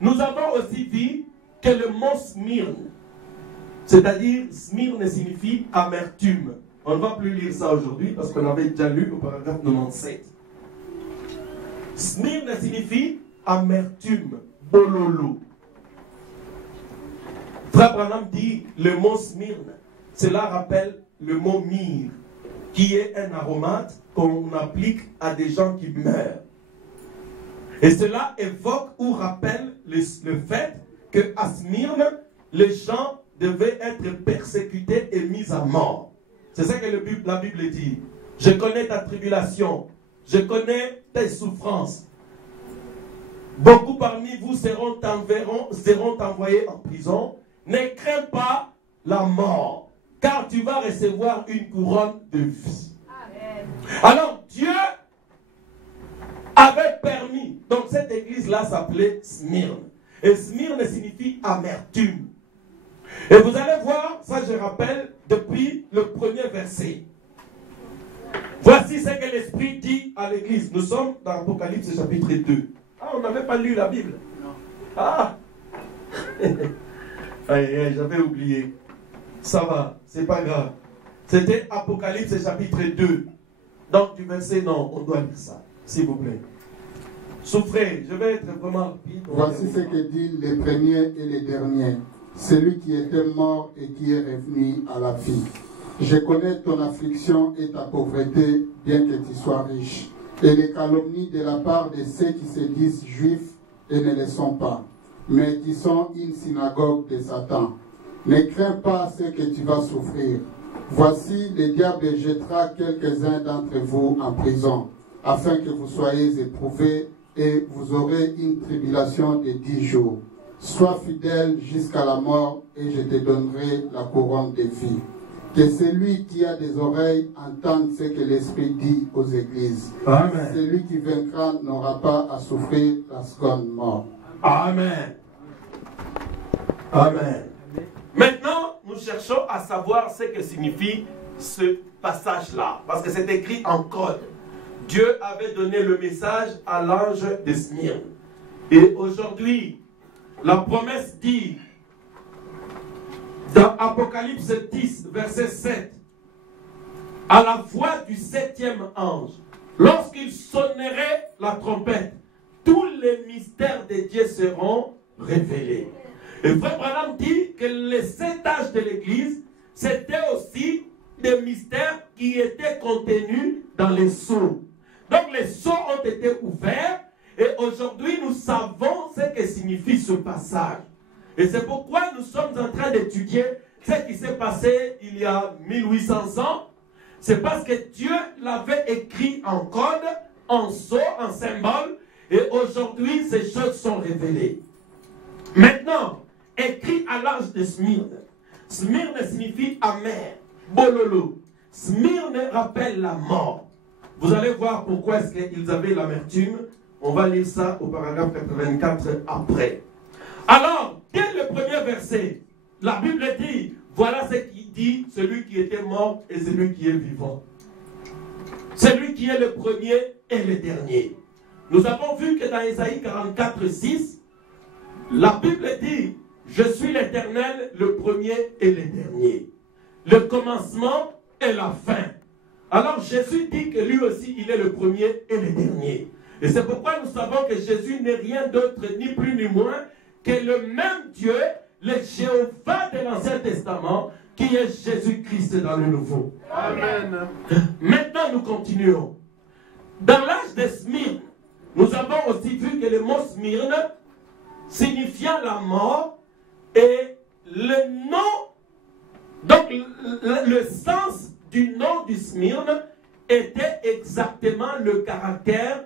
nous avons aussi vu que le mot Smyrne, c'est-à-dire Smyrne signifie amertume. On ne va plus lire ça aujourd'hui parce qu'on avait déjà lu au paragraphe 97. Smyrne signifie amertume, bololo. Frère Branham dit le mot Smyrne, cela rappelle le mot myrrhe, qui est un aromate qu'on applique à des gens qui meurent. Et cela évoque ou rappelle le fait qu'à Smyrne, les gens devaient être persécutés et mis à mort. C'est ça que la Bible dit. Je connais ta tribulation, je connais tes souffrances. Beaucoup parmi vous seront envoyés en prison. Ne crains pas la mort, car tu vas recevoir une couronne de vie. Amen. Alors Dieu avait permis, donc cette église-là s'appelait Smyrne. Et Smyrne signifie amertume. Et vous allez voir, ça je rappelle, depuis le premier verset. Voici ce que l'Esprit dit à l'église. Nous sommes dans Apocalypse chapitre 2. Ah, on n'avait pas lu la Bible. Non. Ah j'avais oublié. Ça va, c'est pas grave. C'était Apocalypse chapitre 2. Donc du verset, non, on doit lire ça, s'il vous plaît. Souffrez, je vais être vraiment rapide. Voici ce que dit les premiers et les derniers. Celui qui était mort et qui est revenu à la vie. Je connais ton affliction et ta pauvreté, bien que tu sois riche. Et les calomnies de la part de ceux qui se disent juifs et ne le sont pas, mais qui sont une synagogue de Satan. Ne crains pas ce que tu vas souffrir. Voici, le diable jettera quelques-uns d'entre vous en prison, afin que vous soyez éprouvés, et vous aurez une tribulation de 10 jours. Sois fidèle jusqu'à la mort, et je te donnerai la couronne de vie. Que celui qui a des oreilles entende ce que l'Esprit dit aux églises. Amen. Celui qui vaincra n'aura pas à souffrir la seconde mort. Amen. Amen. Maintenant, nous cherchons à savoir ce que signifie ce passage-là. Parce que c'est écrit en code. Dieu avait donné le message à l'ange de Smyrne. Et aujourd'hui, la promesse dit, dans Apocalypse 10, verset 7, à la voix du 7e ange, lorsqu'il sonnerait la trompette, tous les mystères de Dieu seront révélés. Et Frère Branham dit que les 7 âges de l'Église, c'était aussi des mystères qui étaient contenus dans les sceaux. Donc les sceaux ont été ouverts et aujourd'hui nous savons ce que signifie ce passage. Et c'est pourquoi nous sommes en train d'étudier ce qui s'est passé il y a 1800 ans. C'est parce que Dieu l'avait écrit en code, en sceau, en symbole. Et aujourd'hui, ces choses sont révélées. Maintenant, écrit à l'âge de Smyrne. Smyrne signifie amer, bololo. Smyrne rappelle la mort. Vous allez voir pourquoi est-ce qu'ils avaient l'amertume. On va lire ça au paragraphe 84 après. Alors, dès le premier verset, la Bible dit, voilà ce qu'il dit, celui qui était mort et celui qui est vivant. Celui qui est le premier et le dernier. Nous avons vu que dans Ésaïe 44, 6, la Bible dit, je suis l'Éternel, le premier et le dernier. Le commencement et la fin. Alors Jésus dit que lui aussi, il est le premier et le dernier. Et c'est pourquoi nous savons que Jésus n'est rien d'autre, ni plus ni moins, que le même Dieu, le Jéhovah de l'Ancien Testament, qui est Jésus-Christ dans le Nouveau. Amen. Maintenant, nous continuons. Dans l'âge de Smyrne, nous avons aussi vu que le mot Smyrne, signifiant la mort, et le nom Donc, le sens du nom du Smyrne était exactement le caractère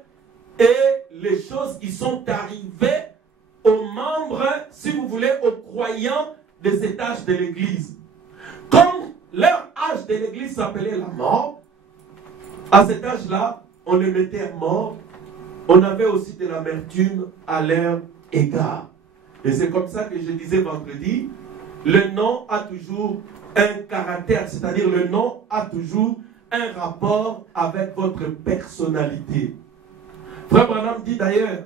et les choses qui sont arrivées aux membres, si vous voulez, aux croyants de cet âge de l'Église. Comme leur âge de l'Église s'appelait la mort, à cet âge-là, on les mettait morts. On avait aussi de l'amertume à leur égard. Et c'est comme ça que je disais vendredi, le nom a toujours un caractère, c'est-à-dire le nom a toujours un rapport avec votre personnalité. Frère Branham dit d'ailleurs,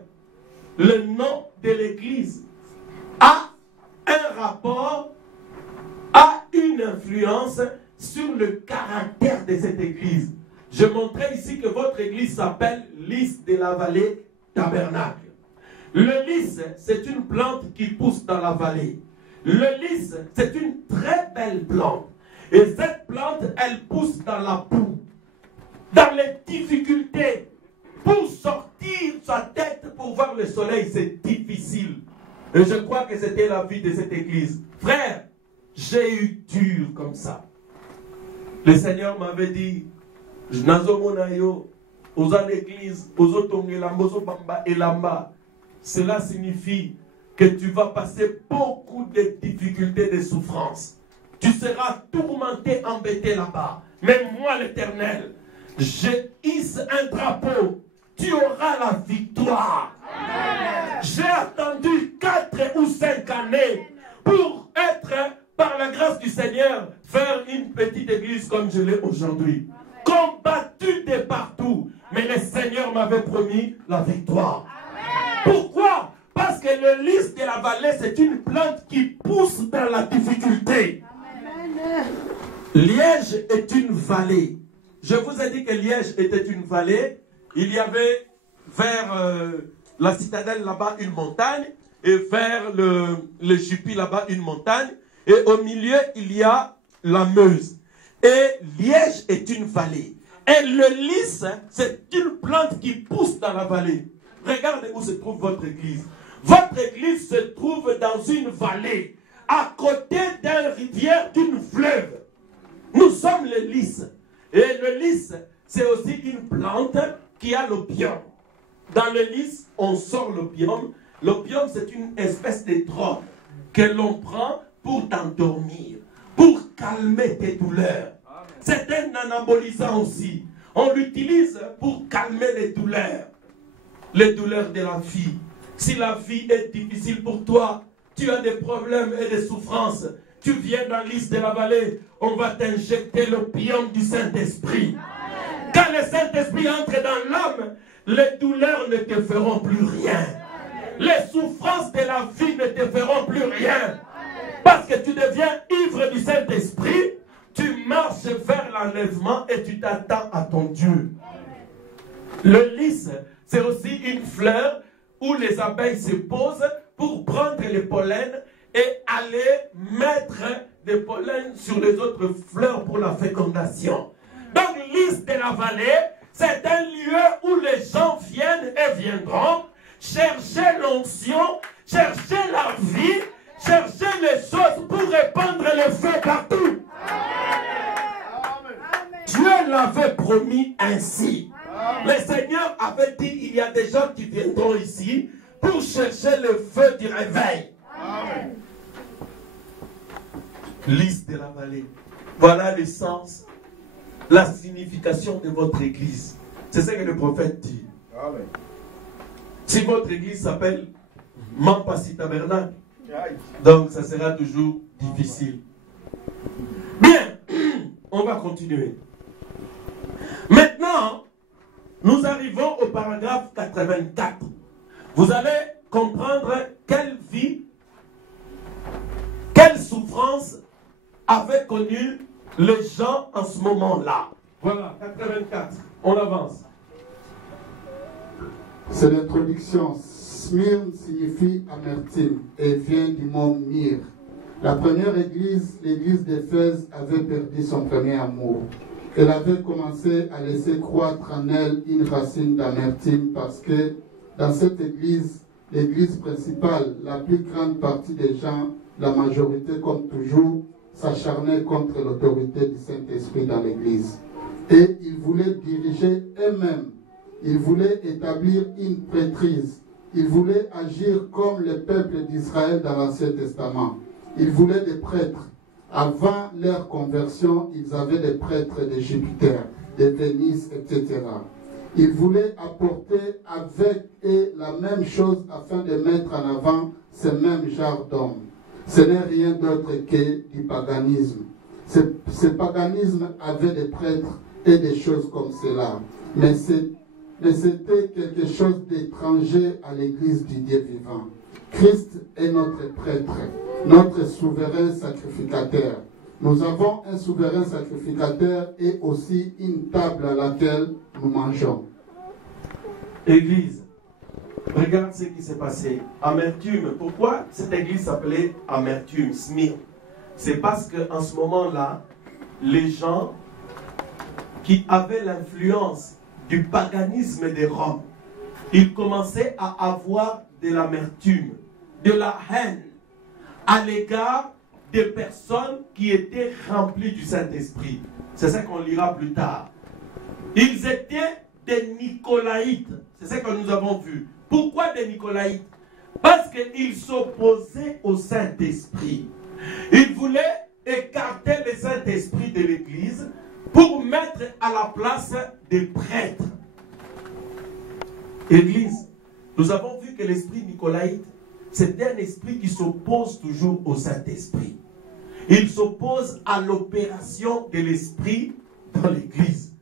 le nom de l'Église a un rapport, a une influence sur le caractère de cette Église. Je montrais ici que votre Église s'appelle Lys de la Vallée Tabernacle. Le lys, c'est une plante qui pousse dans la vallée. Le lys, c'est une très belle plante. Et cette plante, elle pousse dans la boue, dans les difficultés. Pour sortir sa tête pour voir le soleil, c'est difficile. Et je crois que c'était la vie de cette église. Frère, j'ai eu dur comme ça. Le Seigneur m'avait dit, cela signifie que tu vas passer beaucoup de difficultés, de souffrances. Tu seras tourmenté, embêté là-bas. Mais moi, l'Éternel, je hisse un drapeau. Tu auras la victoire. J'ai attendu 4 ou 5 années pour être, par la grâce du Seigneur, faire une petite église comme je l'ai aujourd'hui. Combattu de partout. Mais le Seigneur m'avait promis la victoire. Pourquoi? Parce que le lys de la vallée, c'est une plante qui pousse dans la difficulté. Liège est une vallée. Je vous ai dit que Liège était une vallée. Il y avait vers la citadelle là-bas une montagne et vers le Jupy là-bas une montagne. Et au milieu, il y a la Meuse. Et Liège est une vallée. Et le lys, c'est une plante qui pousse dans la vallée. Regardez où se trouve votre église. Votre église se trouve dans une vallée, à côté d'une rivière, d'une fleuve. Nous sommes le lys. Et le lys, c'est aussi une plante qui a l'opium. Dans le lys, on sort l'opium. L'opium, c'est une espèce de drogue que l'on prend pour t'endormir, pour calmer tes douleurs. C'est un anabolisant aussi. On l'utilise pour calmer les douleurs de la vie. Si la vie est difficile pour toi, tu as des problèmes et des souffrances, tu viens dans l'Lys de la vallée, on va t'injecter l'opium du Saint-Esprit. Quand le Saint-Esprit entre dans l'homme, les douleurs ne te feront plus rien. Les souffrances de la vie ne te feront plus rien. Parce que tu deviens ivre du Saint-Esprit, tu marches vers l'enlèvement et tu t'attends à ton Dieu. Le lys, c'est aussi une fleur où les abeilles se posent pour prendre les pollens et aller mettre des pollens sur les autres fleurs pour la fécondation. Donc lys de la vallée, c'est un lieu où les gens viennent et viendront chercher l'onction, chercher la vie, chercher les choses pour répandre le feu partout. Dieu l'avait promis ainsi. Le Seigneur avait dit, il y a des gens qui viendront ici pour chercher le feu du réveil. Amen. Lys de la vallée. Voilà le sens, la signification de votre église. C'est ce que le prophète dit. Amen. Si votre église s'appelle Mampasi Tabernacle, donc ça sera toujours difficile. Bien, on va continuer. Maintenant, nous arrivons au paragraphe 84. Vous allez comprendre quelle vie, quelle souffrance avaient connu les gens en ce moment-là. Voilà, 84. On avance. C'est l'introduction. Smyrne signifie amertume et vient du mot myre. La première église, l'église d'Éphèse, avait perdu son premier amour. Elle avait commencé à laisser croître en elle une racine d'amertume parce que dans cette église, l'église principale, la plus grande partie des gens, la majorité comme toujours, s'acharnaient contre l'autorité du Saint-Esprit dans l'Église. Et ils voulaient diriger eux-mêmes. Ils voulaient établir une prêtrise. Ils voulaient agir comme le peuple d'Israël dans l'Ancien Testament. Ils voulaient des prêtres. Avant leur conversion, ils avaient des prêtres de Jupiter, de Vénus, etc. Ils voulaient apporter avec eux la même chose afin de mettre en avant ce même genre d'hommes. Ce n'est rien d'autre que du paganisme. Ce paganisme avait des prêtres et des choses comme cela. Mais c'était quelque chose d'étranger à l'Église du Dieu vivant. Christ est notre prêtre, notre souverain sacrificateur. Nous avons un souverain sacrificateur et aussi une table à laquelle nous mangeons. Église, regarde ce qui s'est passé. Amertume. Pourquoi cette église s'appelait Amertume, Smyrne? C'est parce qu'en ce moment-là, les gens qui avaient l'influence du paganisme de Rome, ils commençaient à avoir de l'amertume, de la haine à l'égard des personnes qui étaient remplies du Saint-Esprit. C'est ça qu'on lira plus tard. Ils étaient des Nicolaïtes. C'est ça que nous avons vu. Pourquoi des Nicolaïtes? Parce qu'ils s'opposaient au Saint-Esprit. Ils voulaient écarter le Saint-Esprit de l'Église pour mettre à la place des prêtres. Église, nous avons vu que l'esprit Nicolaïte, c'est un esprit qui s'oppose toujours au Saint-Esprit. Il s'oppose à l'opération de l'esprit dans l'Église.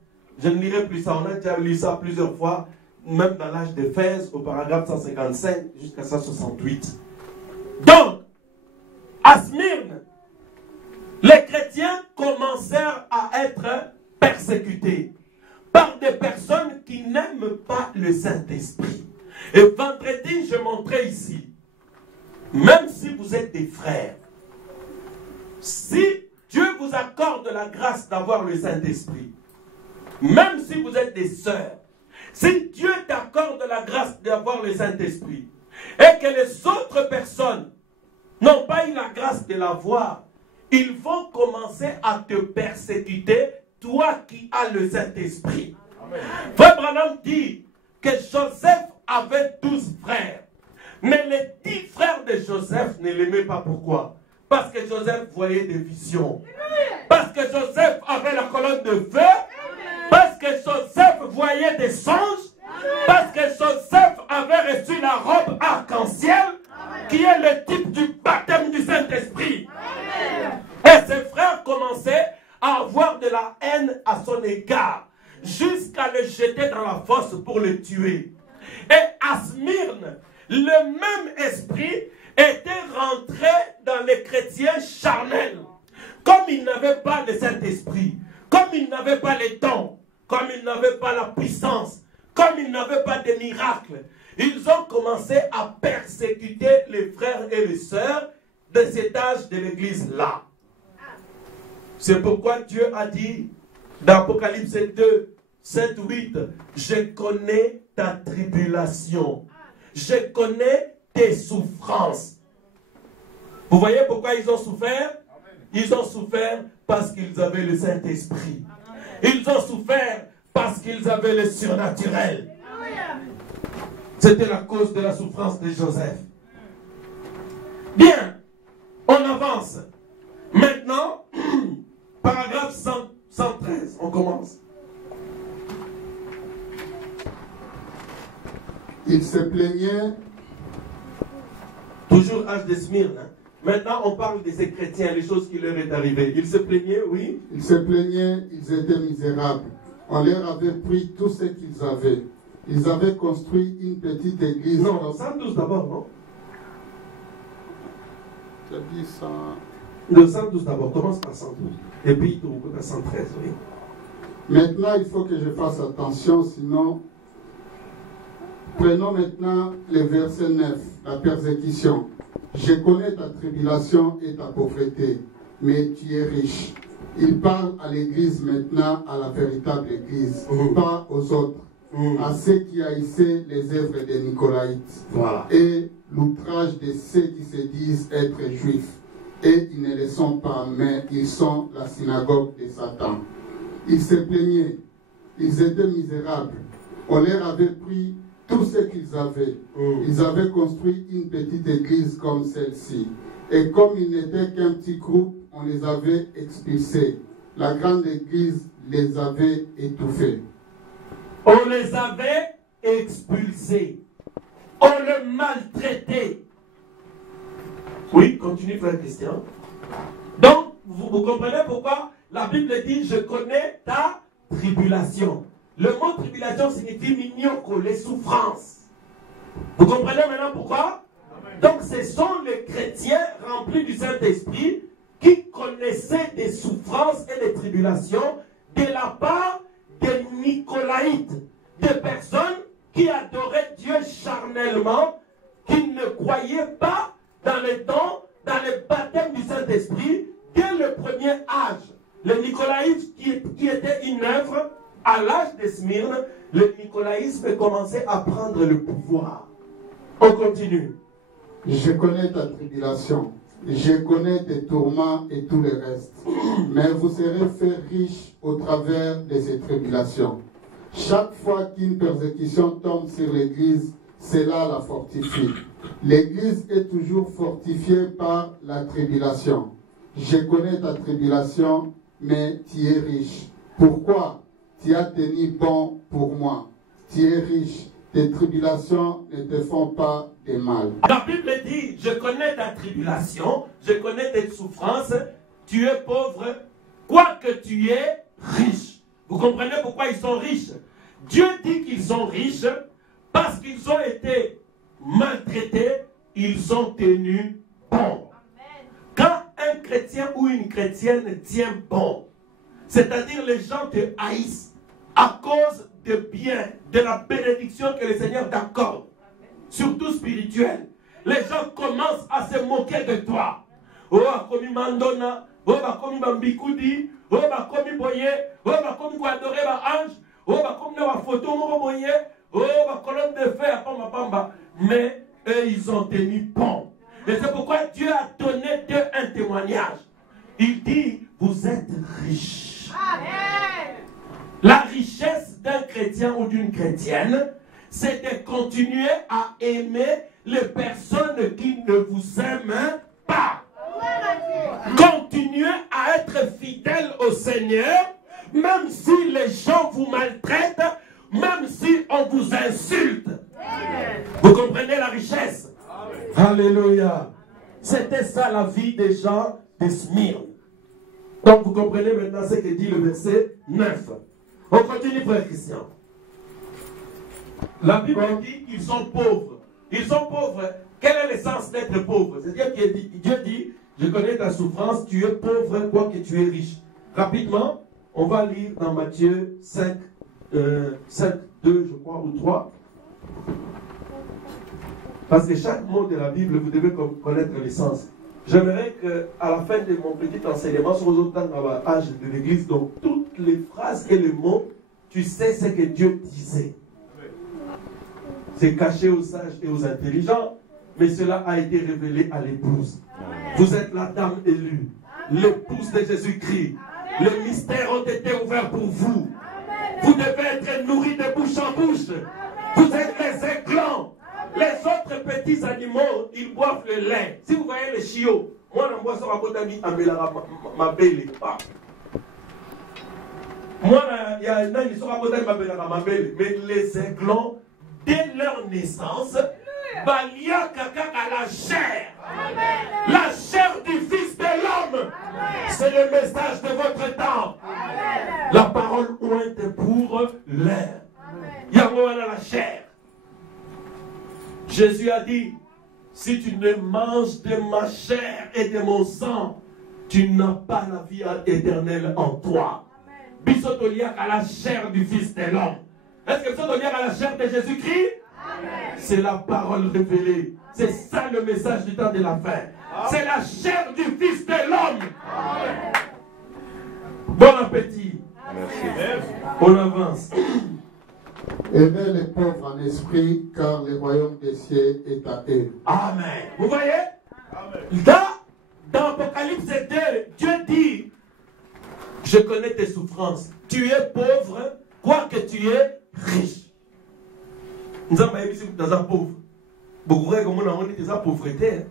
Je ne lirai plus ça, on a déjà lu ça plusieurs fois, même dans l'âge d'Éphèse, au paragraphe 155 jusqu'à 168. Donc, à Smyrne, les chrétiens commencèrent à être persécutés par des personnes qui n'aiment pas le Saint-Esprit. Et vendredi, je montrais ici, même si vous êtes des frères, si Dieu vous accorde la grâce d'avoir le Saint-Esprit, même si vous êtes des sœurs, si Dieu t'accorde la grâce d'avoir le Saint-Esprit, et que les autres personnes n'ont pas eu la grâce de l'avoir, ils vont commencer à te persécuter, toi qui as le Saint-Esprit. Frère Branham dit que Joseph avait 12 frères, mais les 10 frères de Joseph ne l'aimaient pas. Pourquoi? Parce que Joseph voyait des visions. Parce que Joseph avait la colonne de feu. Parce que Joseph voyait des songes. Parce que Joseph avait reçu la robe arc-en-ciel, qui est le type du baptême du Saint-Esprit. Et ses frères commençaient à avoir de la haine à son égard, jusqu'à le jeter dans la fosse pour le tuer. Et à Smyrne, le même esprit était rentré dans les chrétiens charnels. Comme ils n'avaient pas le Saint-Esprit, comme ils n'avaient pas les dons, comme ils n'avaient pas la puissance, comme ils n'avaient pas de miracles, ils ont commencé à persécuter les frères et les sœurs de cet âge de l'église-là. C'est pourquoi Dieu a dit dans Apocalypse 2, 7, 8, je connais ta tribulation, je connais tes souffrances. Vous voyez pourquoi ils ont souffert? Ils ont souffert parce qu'ils avaient le Saint-Esprit. Ils ont souffert parce qu'ils avaient le surnaturel. C'était la cause de la souffrance de Joseph. Bien, on avance. Maintenant, paragraphe 113, on commence. Il se plaignait. Toujours âge de Smyrne. Hein. Maintenant, on parle de ces chrétiens, les choses qui leur est arrivées. Ils se plaignaient, oui. Ils se plaignaient, ils étaient misérables. On leur avait pris tout ce qu'ils avaient. Ils avaient construit une petite église. Non, 112 d'abord, non? Tu as dit 100... Le 112 d'abord, commence par 112. Et puis, il à 113, oui. Maintenant, il faut que je fasse attention, sinon... Prenons maintenant le verset 9, la persécution. Je connais ta tribulation et ta pauvreté, mais tu es riche. Il parle à l'église maintenant, à la véritable église, pas aux autres, à ceux qui haïssaient les œuvres des Nicolaïtes, voilà. Et l'outrage de ceux qui se disent être juifs. et ils ne le sont pas, mais ils sont la synagogue de Satan. Ils se plaignaient, ils étaient misérables. On leur avait pris tout ce qu'ils avaient. Ils avaient construit une petite église comme celle-ci. Et comme ils n'étaient qu'un petit groupe, on les avait expulsés. La grande église les avait étouffés. On les avait expulsés. On les maltraitait. Oui, continue, frère Christian. Donc, vous comprenez pourquoi la Bible dit « Je connais ta tribulation ». Le mot tribulation signifie mignoko, les souffrances. Vous comprenez maintenant pourquoi? Donc, ce sont les chrétiens remplis du Saint-Esprit qui connaissaient des souffrances et des tribulations de la part des Nicolaïtes, des personnes qui adoraient Dieu charnellement, qui ne croyaient pas dans les dons, dans le baptême du Saint-Esprit, dès le premier âge. Le nicolaïsme qui était une œuvre, à l'âge de Smyrne, le nicolaïsme commençait à prendre le pouvoir. On continue. Je connais ta tribulation, je connais tes tourments et tout le reste, mais vous serez fait riches au travers de ces tribulations. Chaque fois qu'une persécution tombe sur l'Église, cela la fortifie. L'Église est toujours fortifiée par la tribulation. Je connais ta tribulation, mais tu es riche. Pourquoi? Tu as tenu bon pour moi. Tu es riche. Tes tribulations ne te font pas de mal. La Bible dit, je connais ta tribulation, je connais tes souffrances, tu es pauvre, quoique tu es riche. Vous comprenez pourquoi ils sont riches? Dieu dit qu'ils sont riches parce qu'ils ont été maltraités, ils sont tenus bons. Quand un chrétien ou une chrétienne tient bon, c'est-à-dire les gens te haïssent à cause de bien, de la bénédiction que le Seigneur t'accorde, surtout spirituelle. Les gens commencent à se moquer de toi. Oh, comme Mandona, oh, comme Bambikoudi, oh, comme Boye, oh, comme adoré ma ange, oh, comme ma photo, Boye, oh, ma colonne de feu, à Pamba. Mais eux, ils ont tenu bon. Et c'est pourquoi Dieu a donné d'eux un témoignage. Il dit, vous êtes riches. Amen. La richesse d'un chrétien ou d'une chrétienne, c'est de continuer à aimer les personnes qui ne vous aiment pas. Continuez à être fidèle au Seigneur, même si les gens vous maltraitent, même si on vous insulte. Vous comprenez la richesse? Alléluia. C'était ça la vie des gens de Smyrne. Donc vous comprenez maintenant ce que dit le verset 9. On continue, frère Christian. La Bible dit qu'ils sont pauvres. Ils sont pauvres. Quel est le sens d'être pauvre? C'est-à-dire que Dieu dit, je connais ta souffrance, tu es pauvre, quoique tu es riche. Rapidement, on va lire dans Matthieu 5, 5, 2, je crois, ou 3. Parce que chaque mot de la Bible, vous devez connaître le sens. J'aimerais qu'à la fin de mon petit enseignement sur l'âge de l'Église, donc toutes les phrases et les mots, tu sais ce que Dieu disait. C'est caché aux sages et aux intelligents, mais cela a été révélé à l'épouse. Vous êtes la dame élue, l'épouse de Jésus-Christ. Les mystères ont été ouverts pour vous. Vous devez être nourris de bouche en bouche. Vous êtes les aiglons. Les autres petits animaux, ils boivent le lait. Si vous voyez les chiots, moi, je bois ça à ma belle. Moi, il y a un an, ils sont à ma belle. Mais les aiglons, dès leur naissance, il y a quelqu'un à la chair. La chair du Fils de l'homme. C'est le message de votre temps. La parole ointe pour l'air. Il y a la chair. Jésus a dit, si tu ne manges de ma chair et de mon sang, tu n'as pas la vie éternelle en toi. Bisotolia à la chair du Fils de l'homme. Est-ce que Bisotolia à la chair de Jésus-Christ? C'est la parole révélée. C'est ça le message du temps de la fin. C'est la chair du Fils de l'homme. Bon appétit. Merci. On avance. Aimez les pauvres en esprit, car le royaume des cieux est à eux. Amen. Vous voyez? Dans Apocalypse 2, Dieu dit, je connais tes souffrances. Tu es pauvre, quoique tu es riche. Nous avons dit que tu es pauvre. Beaucoup de gens ont dit que tu es pauvreté.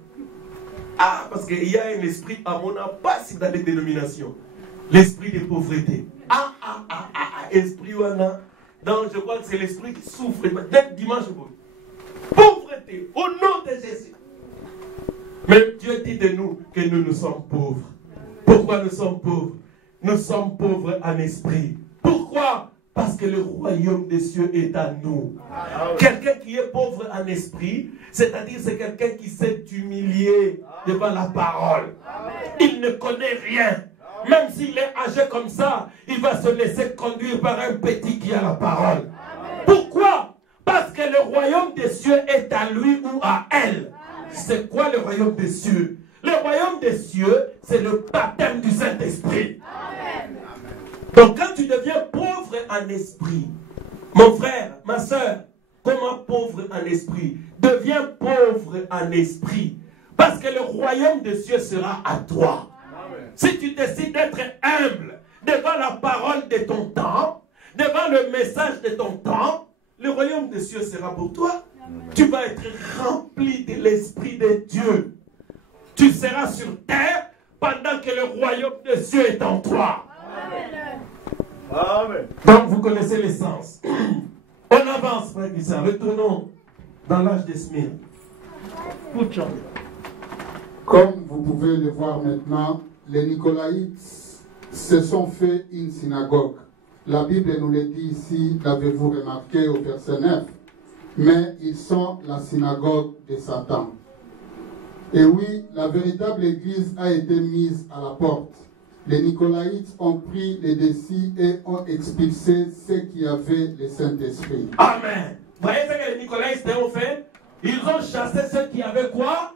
Ah, parce qu'il y a un esprit à mon avis, pas si dans les dénominations. L'esprit de pauvreté. Esprit wana. Donc je crois que c'est l'esprit qui souffre. Dès dimanche, pauvreté, au nom de Jésus. Mais Dieu dit de nous que nous sommes pauvres. Pourquoi nous sommes pauvres? Nous sommes pauvres en esprit. Pourquoi? Parce que le royaume des cieux est à nous. Quelqu'un qui est pauvre en esprit, c'est-à-dire c'est quelqu'un qui s'est humilié devant la parole. Il ne connaît rien. Même s'il est âgé comme ça, il va se laisser conduire par un petit qui a la parole. Pourquoi? Parce que le royaume des cieux est à lui ou à elle. C'est quoi le royaume des cieux? Le royaume des cieux, c'est le baptême du Saint-Esprit. Donc quand tu deviens pauvre en esprit, mon frère, ma soeur, comment pauvre en esprit? Deviens pauvre en esprit. Parce que le royaume des cieux sera à toi. Si tu décides d'être humble devant la parole de ton temps, devant le message de ton temps, le royaume des cieux sera pour toi. Tu vas être rempli de l'Esprit de Dieu. Tu seras sur terre pendant que le royaume des cieux est en toi. Amen. Donc vous connaissez l'essence. On avance, frère Guissa. Retournons dans l'âge de Smyrne. Comme vous pouvez le voir maintenant, les Nicolaïtes se sont fait une synagogue. La Bible nous le dit ici, l'avez-vous remarqué au verset 9. Mais ils sont la synagogue de Satan. Et oui, la véritable église a été mise à la porte. Les Nicolaïtes ont pris les décis et ont expulsé ceux qui avaient le Saint-Esprit. Amen. Vous voyez ce que les Nicolaïtes ont fait? Ils ont chassé ceux qui avaient quoi?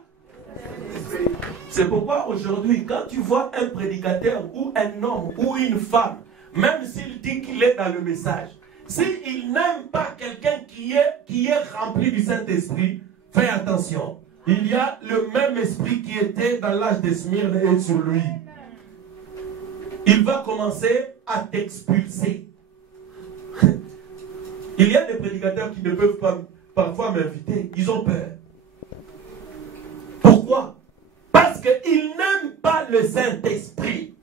C'est pourquoi aujourd'hui, quand tu vois un prédicateur ou un homme ou une femme, même s'il dit qu'il est dans le message, s'il n'aime pas quelqu'un qui est rempli du Saint-Esprit, fais attention. Il y a le même esprit qui était dans l'âge de Smyrne et sur lui. Il va commencer à t'expulser. Il y a des prédicateurs qui ne peuvent pas parfois m'inviter. Ils ont peur. Pourquoi? Parce qu'ils n'aiment pas le Saint-Esprit.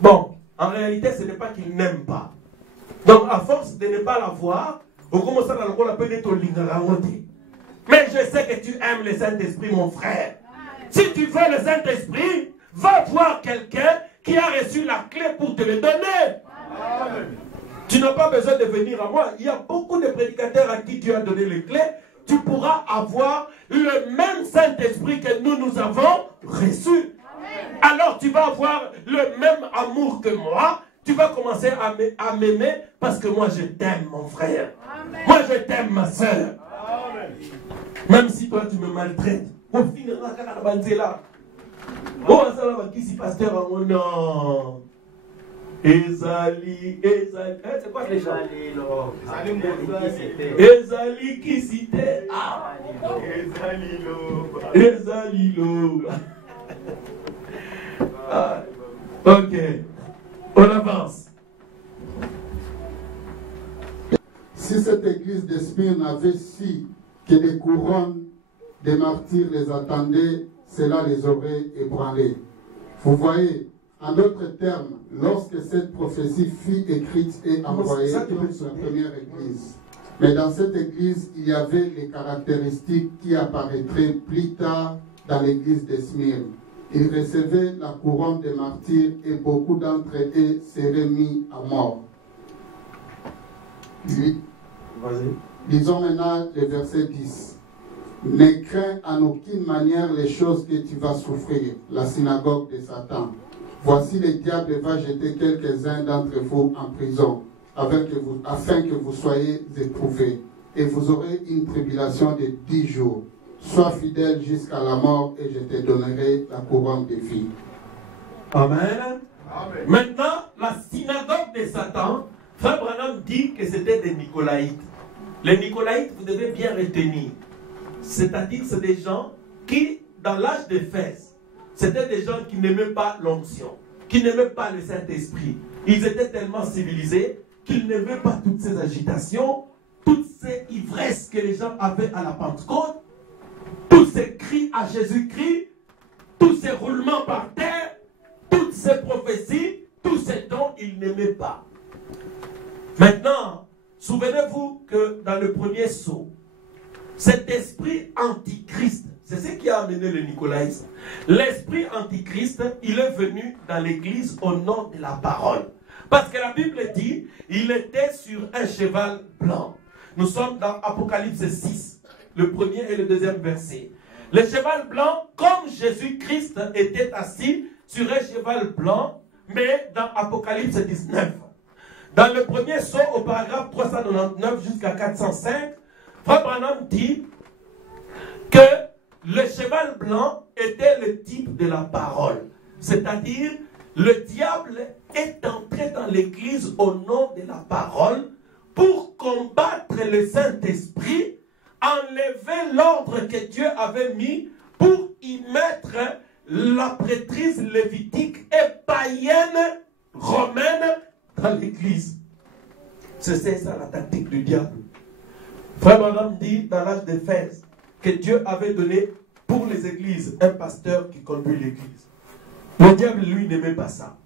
Bon, en réalité, ce n'est pas qu'ils n'aiment pas. Donc, à force de ne pas l'avoir, on commence à l'appeler ton lingarangoté. Mais je sais que tu aimes le Saint-Esprit, mon frère. Si tu veux le Saint-Esprit, va voir quelqu'un qui a reçu la clé pour te le donner. Amen. Tu n'as pas besoin de venir à moi. Il y a beaucoup de prédicateurs à qui tu as donné les clés. Tu pourras avoir le même Saint-Esprit que nous avons reçu. Amen. Alors tu vas avoir le même amour que moi. Tu vas commencer à m'aimer parce que moi je t'aime, mon frère. Amen. Moi je t'aime, ma soeur. Même si toi tu me maltraites. Au final, oh, ça va qui si pasteur en non. Ezali. C'est quoi les gens? Ezali qui citait. Ezalilo. Ok. On avance. Si cette église de Smyrne avait su que des couronnes des martyrs les attendaient, cela les aurait ébranlés. Vous voyez, en d'autres termes, lorsque cette prophétie fut écrite et envoyée dans la première église, mais dans cette église, il y avait les caractéristiques qui apparaîtraient plus tard dans l'église de Smyrne. Ils recevaient la couronne des martyrs et beaucoup d'entre eux seraient mis à mort. Lisons maintenant le verset 10. Ne crains en aucune manière les choses que tu vas souffrir, la synagogue de Satan. Voici le diable va jeter quelques-uns d'entre vous en prison, afin que vous soyez éprouvés. Et vous aurez une tribulation de 10 jours. Sois fidèle jusqu'à la mort et je te donnerai la couronne de vie. Amen. Amen. Maintenant, la synagogue de Satan, Frère Branham dit que c'était des Nicolaïtes. Les Nicolaïtes, vous devez bien retenir. C'est-à-dire, c'est des gens qui, dans l'âge d'Éphèse, C'était des gens qui n'aimaient pas l'onction, qui n'aimaient pas le Saint-Esprit. Ils étaient tellement civilisés qu'ils n'aimaient pas toutes ces agitations, toutes ces ivresses que les gens avaient à la Pentecôte, tous ces cris à Jésus-Christ, tous ces roulements par terre, toutes ces prophéties, tous ces dons, ils n'aimaient pas. Maintenant, souvenez-vous que dans le premier sceau, cet esprit antichrist, c'est ce qui a amené le nicolaïsme. L'esprit antichrist, il est venu dans l'église au nom de la parole. Parce que la Bible dit, il était sur un cheval blanc. Nous sommes dans Apocalypse 6, le premier et le deuxième verset. Le cheval blanc, comme Jésus-Christ était assis sur un cheval blanc, mais dans Apocalypse 19. Dans le premier sceau, au paragraphe 399 jusqu'à 405, Frère Branham dit que le cheval blanc était le type de la parole. C'est-à-dire, le diable est entré dans l'église au nom de la parole pour combattre le Saint-Esprit, enlever l'ordre que Dieu avait mis pour y mettre la prêtrise lévitique et païenne romaine dans l'église. C'est ça la tactique du diable. Frère Branham dit dans l'âge d'Éphèse que Dieu avait donné pour les églises un pasteur qui conduit l'église. Le diable, lui, n'aimait pas ça.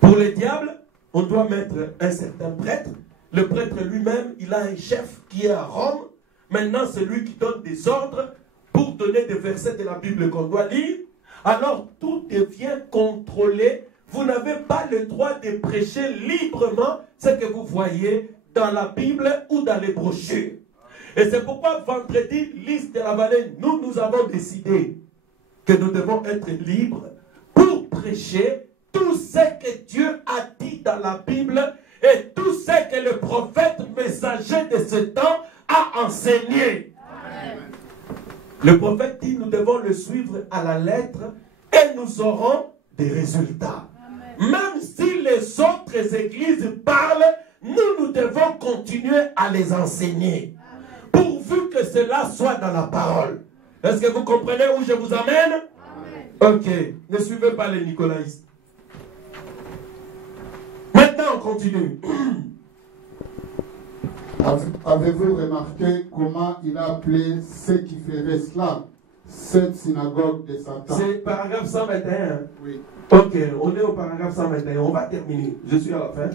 Pour le diable, on doit mettre un certain prêtre. Le prêtre lui-même, il a un chef qui est à Rome. Maintenant, c'est lui qui donne des ordres pour donner des versets de la Bible qu'on doit lire. Alors, tout devient contrôlé. Vous n'avez pas le droit de prêcher librement ce que vous voyez dans la Bible ou dans les brochures. Et c'est pourquoi vendredi, liste de la vallée, nous avons décidé que nous devons être libres pour prêcher tout ce que Dieu a dit dans la Bible et tout ce que le prophète messager de ce temps a enseigné. Amen. Le prophète dit, nous devons le suivre à la lettre et nous aurons des résultats. Amen. Même si les autres églises parlent, nous devons continuer à les enseigner. Amen. Pourvu que cela soit dans la parole. Est-ce que vous comprenez où je vous amène? Amen. Ok, ne suivez pas les nicolaïstes. Maintenant, on continue. Avez-vous remarqué comment il a appelé ceux qui feraient cela, cette synagogue de Satan? C'est paragraphe 121. Oui. Ok, on est au paragraphe 121. On va terminer. Je suis à la fin.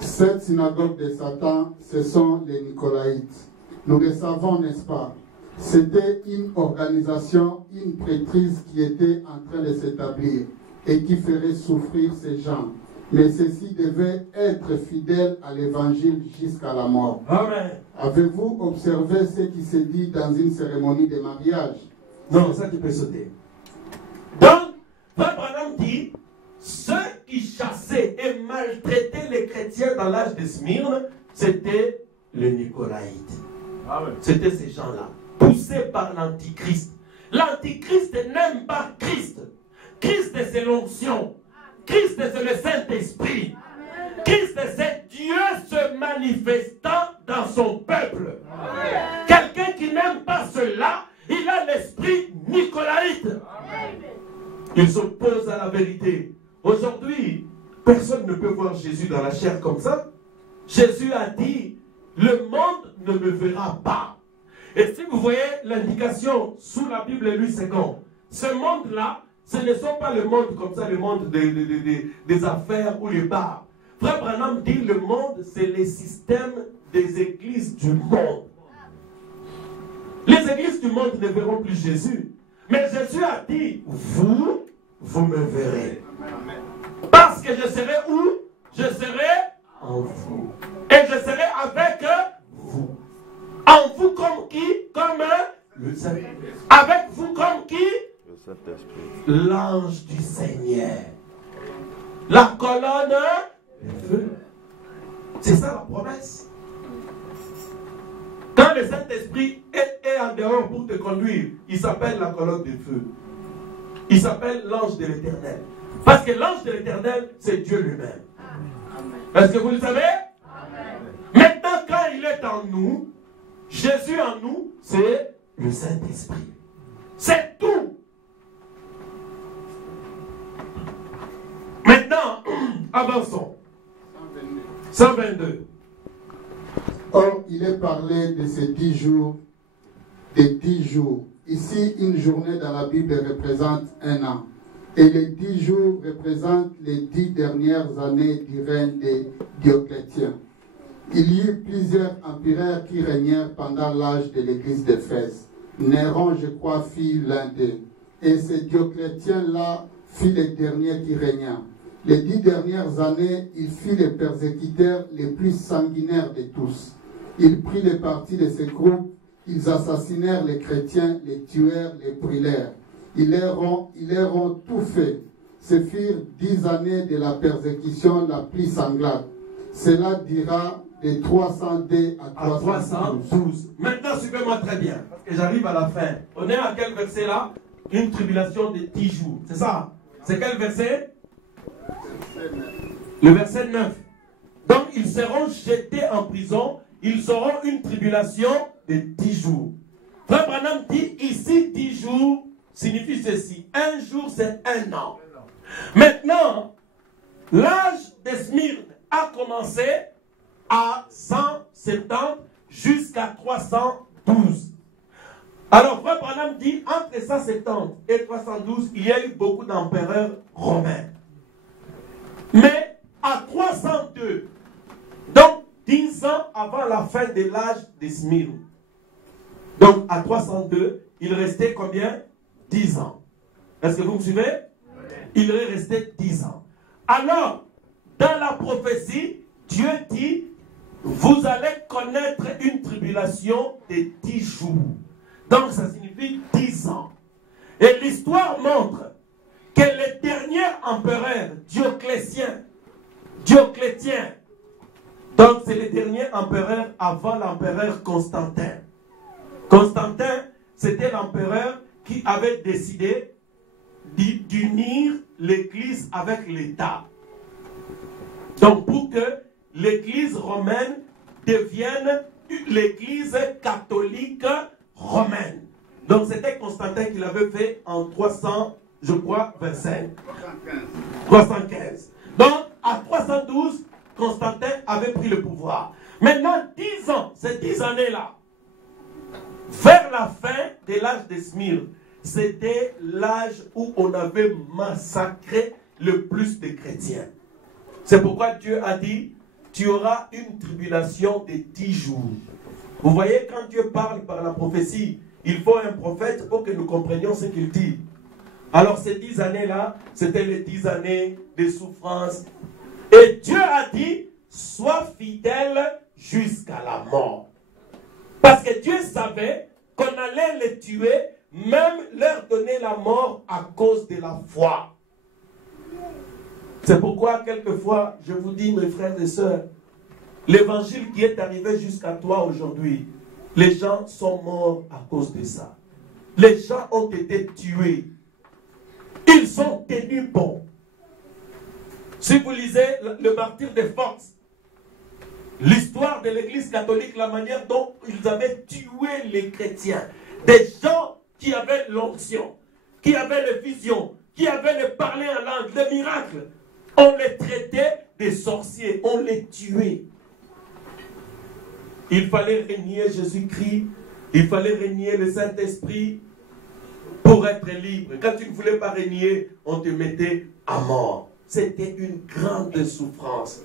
Cette synagogue de Satan, ce sont les Nicolaïtes. Nous le savons, n'est-ce pas? C'était une organisation, une prêtrise qui était en train de s'établir et qui ferait souffrir ces gens. Mais ceux-ci devaient être fidèles à l'évangile jusqu'à la mort. Amen. Avez-vous observé ce qui se dit dans une cérémonie de mariage? Non, ça tu peux sauter. Donc, Frère Branham dit, ceux qui chassaient et maltraitaient les chrétiens dans l'âge de Smyrne, c'était les Nicolaïtes. C'était ces gens-là, poussés par l'Antichrist. L'Antichrist n'aime pas Christ. Christ, c'est l'onction. Christ, c'est le Saint-Esprit. Christ, c'est Dieu se manifestant dans son peuple. Quelqu'un qui n'aime pas cela, il a l'esprit nicolaïte. Il s'oppose à la vérité. Aujourd'hui, personne ne peut voir Jésus dans la chair comme ça. Jésus a dit, le monde ne me verra pas. Et si vous voyez l'indication sous la Bible, Louis II, ce monde-là, ce ne sont pas le monde comme ça, le monde des affaires ou les bars. Frère Branham dit le monde, c'est les systèmes des églises du monde. Les églises du monde ne verront plus Jésus. Mais Jésus a dit, vous me verrez. Parce que je serai où? Je serai en vous. Et je serai avec vous. En vous comme qui? Comme le Saint-Esprit. Avec vous comme qui? L'ange du Seigneur. La colonne de feu. C'est ça la promesse. Quand le Saint-Esprit est en dehors pour te conduire, il s'appelle la colonne de feu. Il s'appelle l'ange de l'Éternel. Parce que l'ange de l'Éternel, c'est Dieu lui-même. Est-ce que vous le savez? Amen. Maintenant, quand il est en nous, Jésus en nous, c'est le Saint-Esprit. C'est tout. Avançons. 122. Or, il est parlé de ces 10 jours, des 10 jours. Ici, une journée dans la Bible représente un an. Et les 10 jours représentent les 10 dernières années du règne de Dioclétien. Il y eut plusieurs empereurs qui régnèrent pendant l'âge de l'église d'Éphèse. Néron, je crois, fit l'un d'eux. Et ce Dioclétien-là fut le dernier qui régna. Les 10 dernières années, il fut le persécuteur les plus sanguinaires de tous. Il prit le parti de ces groupes, ils assassinèrent les chrétiens, les tuèrent, les brûlèrent. Ils leur ont tout fait. Ce furent 10 années de la persécution la plus sanglante. Cela dira de 302 à 312. Maintenant, suivez-moi très bien, parce que j'arrive à la fin. On est à quel verset là? Une tribulation de 10 jours. C'est ça? C'est quel verset? Le verset 9. Donc, ils seront jetés en prison. Ils auront une tribulation de 10 jours. Frère Branham dit ici 10 jours signifie ceci. Un jour, c'est un an. Maintenant, l'âge de Smyrne a commencé à 170 jusqu'à 312. Alors, Frère Branham dit, entre 170 et 312, il y a eu beaucoup d'empereurs romains. Mais à 302, donc 10 ans avant la fin de l'âge de Smyrne, donc à 302, il restait combien? 10 ans. Est-ce que vous me suivez? Il est resté 10 ans. Alors, dans la prophétie, Dieu dit, vous allez connaître une tribulation de 10 jours. Donc, ça signifie 10 ans. Et l'histoire montre que le dernier empereur, Dioclétien, donc c'est le dernier empereur avant l'empereur Constantin. Constantin, c'était l'empereur qui avait décidé d'unir l'Église avec l'État. Donc pour que l'Église romaine devienne l'Église catholique romaine. Donc c'était Constantin qui l'avait fait en 300, je crois, 25. 315. Donc à 312, Constantin avait pris le pouvoir. Maintenant, 10 ans, ces 10 années-là, vers la fin de l'âge de Smyrne, c'était l'âge où on avait massacré le plus de chrétiens. C'est pourquoi Dieu a dit, tu auras une tribulation de 10 jours. Vous voyez, quand Dieu parle par la prophétie, il faut un prophète pour que nous comprenions ce qu'il dit. Alors ces 10 années-là, c'était les 10 années de souffrance. Et Dieu a dit, sois fidèle jusqu'à la mort. Parce que Dieu savait qu'on allait les tuer, même leur donner la mort à cause de la foi. C'est pourquoi, quelquefois, je vous dis, mes frères et sœurs, l'évangile qui est arrivé jusqu'à toi aujourd'hui, les gens sont morts à cause de ça. Les gens ont été tués. Ils sont tenus bons. Si vous lisez le martyr de Fox, l'histoire de l'Église catholique, la manière dont ils avaient tué les chrétiens, des gens qui avaient l'onction, qui avaient les visions, qui avaient le parler en langue, les miracles, on les traitait des sorciers, on les tuait. Il fallait renier Jésus-Christ, il fallait renier le Saint-Esprit pour être libre. Quand tu ne voulais pas renier, on te mettait à mort. C'était une grande souffrance.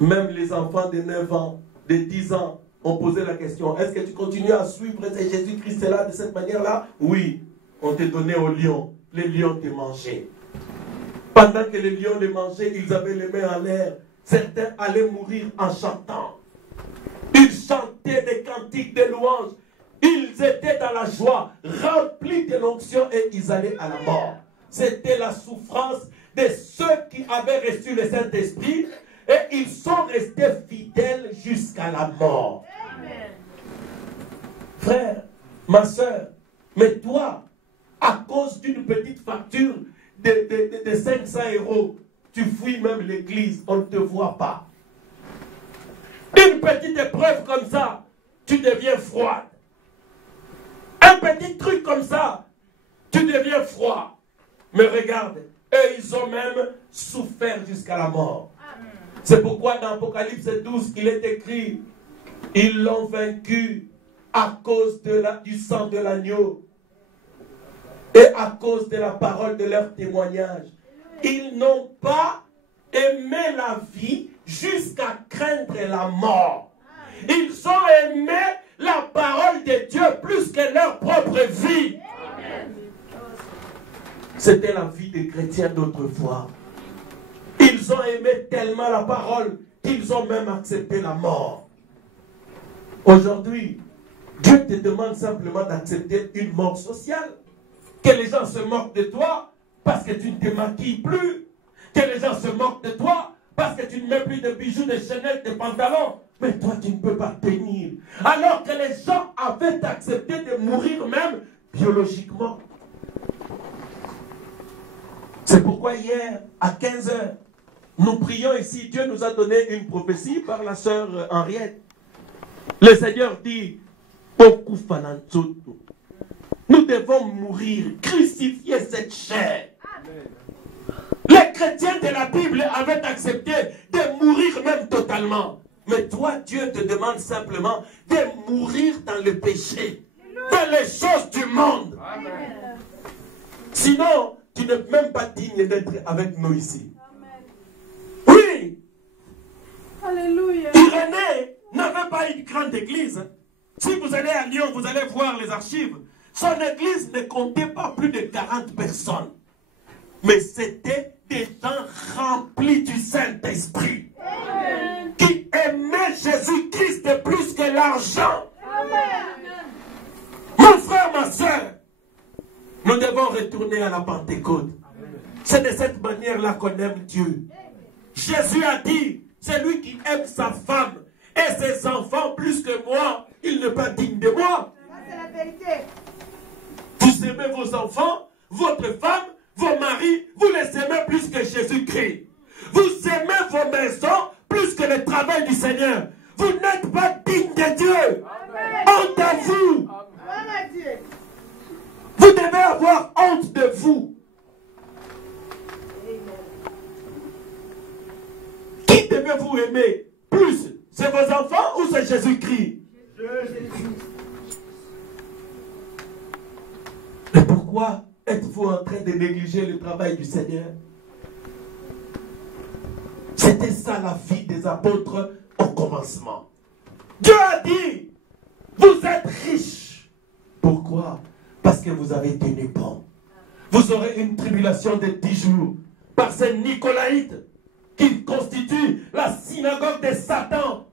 Même les enfants de 9 ans, de 10 ans, ont posé la question, est-ce que tu continues à suivre Jésus-Christ là de cette manière-là? Oui, on te donnait aux lions. Les lions te mangeaient. Pendant que les lions les mangeaient, ils avaient les mains en l'air. Certains allaient mourir en chantant. Ils chantaient des cantiques de louanges. Ils étaient dans la joie, remplis de l'onction et ils allaient à la mort. C'était la souffrance de ceux qui avaient reçu le Saint-Esprit et ils sont restés fidèles jusqu'à la mort. Amen. Frère, ma soeur, mais toi, à cause d'une petite facture de 500 €, tu fuis même l'église, on ne te voit pas. Une petite épreuve comme ça, tu deviens froide. Un petit truc comme ça, tu deviens froid. Mais regarde, Et ils ont même souffert jusqu'à la mort. C'est pourquoi dans Apocalypse 12, il est écrit, ils l'ont vaincu à cause du sang de l'agneau et à cause de la parole de leur témoignage. Ils n'ont pas aimé la vie jusqu'à craindre la mort. Ils ont aimé la parole de Dieu plus que leur propre vie. C'était la vie des chrétiens d'autrefois. Ils ont aimé tellement la parole qu'ils ont même accepté la mort. Aujourd'hui, Dieu te demande simplement d'accepter une mort sociale. Que les gens se moquent de toi parce que tu ne te maquilles plus. Que les gens se moquent de toi parce que tu ne mets plus de bijoux, de chaînettes, de pantalons. Mais toi, tu ne peux pas tenir. Alors que les gens avaient accepté de mourir même biologiquement. C'est pourquoi hier, à 15h, nous prions ici. Dieu nous a donné une prophétie par la sœur Henriette. Le Seigneur dit, nous devons mourir, crucifier cette chair. Les chrétiens de la Bible avaient accepté de mourir même totalement. Mais toi, Dieu te demande simplement de mourir dans le péché, dans les choses du monde. Amen. Sinon, tu n'es même pas digne d'être avec nous ici. Amen. Oui. Alléluia. Irénée n'avait pas une grande église. Si vous allez à Lyon, vous allez voir les archives. Son église ne comptait pas plus de 40 personnes. Mais c'était des gens remplis du Saint-Esprit. Qui aimaient Jésus-Christ plus que l'argent. Mon frère, ma soeur, nous devons retourner à la Pentecôte. C'est de cette manière-là qu'on aime Dieu. Jésus a dit, celui qui aime sa femme et ses enfants plus que moi, il n'est pas digne de moi. C'est la vérité. Vous aimez vos enfants, votre femme, vos maris, vous les aimez plus que Jésus-Christ. Vous aimez vos maisons plus que le travail du Seigneur. Vous n'êtes pas digne de Dieu. Honte à vous. Vous devez avoir honte de vous. Qui devez-vous aimer plus? C'est vos enfants ou c'est Jésus-Christ? Mais pourquoi êtes-vous en train de négliger le travail du Seigneur? C'était ça la vie des apôtres au commencement. Dieu a dit, vous êtes riches. Pourquoi? Parce que vous avez tenu bon. Vous aurez une tribulation de 10 jours par ces Nicolaïtes qui constituent la synagogue de Satan.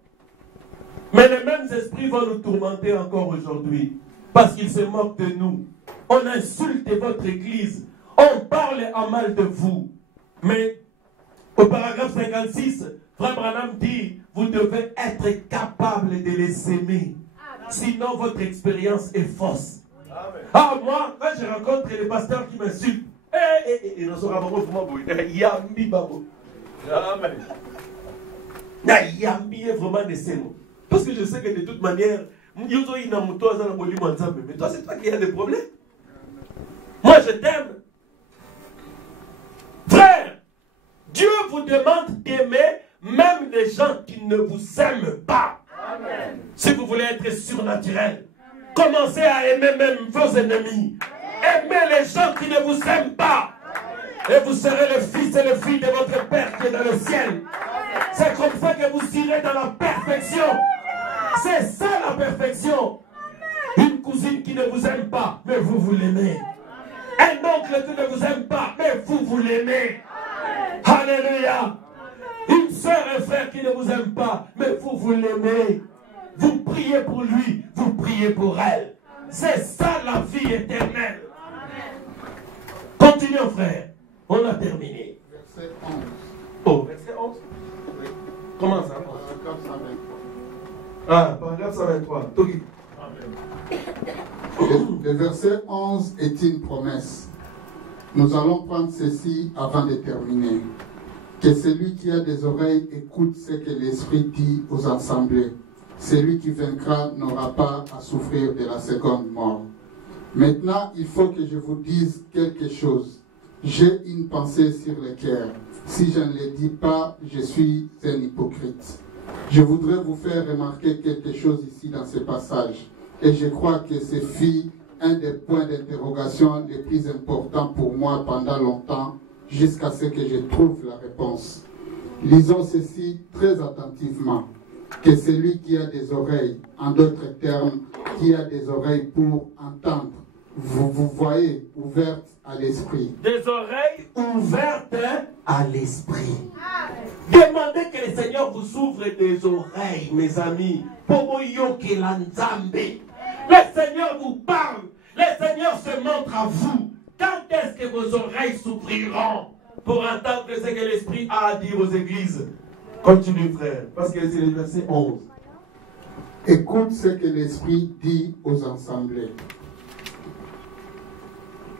Mais les mêmes esprits vont nous tourmenter encore aujourd'hui parce qu'ils se moquent de nous. On insulte votre église. On parle en mal de vous. Mais au paragraphe 56, Frère Branham dit, vous devez être capable de les aimer. Sinon, votre expérience est fausse. Amen. Ah, moi, quand je rencontre les pasteurs qui m'insultent, ils ne sont pas vraiment Yambi Babo. Amen. Yambi est vraiment des mots. Parce que je sais que de toute manière, mais toi, c'est toi qui as des problèmes. Moi, je t'aime. Frère, Dieu vous demande d'aimer même les gens qui ne vous aiment pas. Amen. Si vous voulez être surnaturel, commencez à aimer même vos ennemis. Aimez les gens qui ne vous aiment pas. Et vous serez le fils et le fille de votre Père qui est dans le ciel. C'est comme ça que vous irez dans la perfection. C'est ça la perfection. Une cousine qui ne vous aime pas, mais vous l'aimez. Un oncle qui ne vous aime pas, mais vous l'aimez. Alléluia. Une soeur et un frère qui ne vous aime pas, mais vous l'aimez. Vous priez pour lui, vous priez pour elle. C'est ça la vie éternelle. Continuons, frère. On a terminé. Verset 11. Oh, verset 11. Oui. Comment ça? Paragraphe 123. Ah, paragraphe 123. Togi. Le verset 11 est une promesse. Nous allons prendre ceci avant de terminer. Que celui qui a des oreilles écoute ce que l'Esprit dit aux assemblées. Celui qui vaincra n'aura pas à souffrir de la seconde mort. Maintenant, il faut que je vous dise quelque chose. J'ai une pensée sur le cœur. Si je ne le dis pas, je suis un hypocrite. Je voudrais vous faire remarquer quelque chose ici dans ce passage. Et je crois que ce fut un des points d'interrogation les plus importants pour moi pendant longtemps, jusqu'à ce que je trouve la réponse. Lisons ceci très attentivement. Que celui qui a des oreilles, en d'autres termes, qui a des oreilles pour entendre, vous voyez, ouvertes à l'esprit. Des oreilles ouvertes à l'esprit. Demandez que le Seigneur vous ouvre des oreilles, mes amis. Le Seigneur vous parle. Le Seigneur se montre à vous. Quand est-ce que vos oreilles s'ouvriront pour entendre ce que l'Esprit a à dire aux églises? Continue, frère, parce que c'est le verset 11. Écoute ce que l'Esprit dit aux assemblées.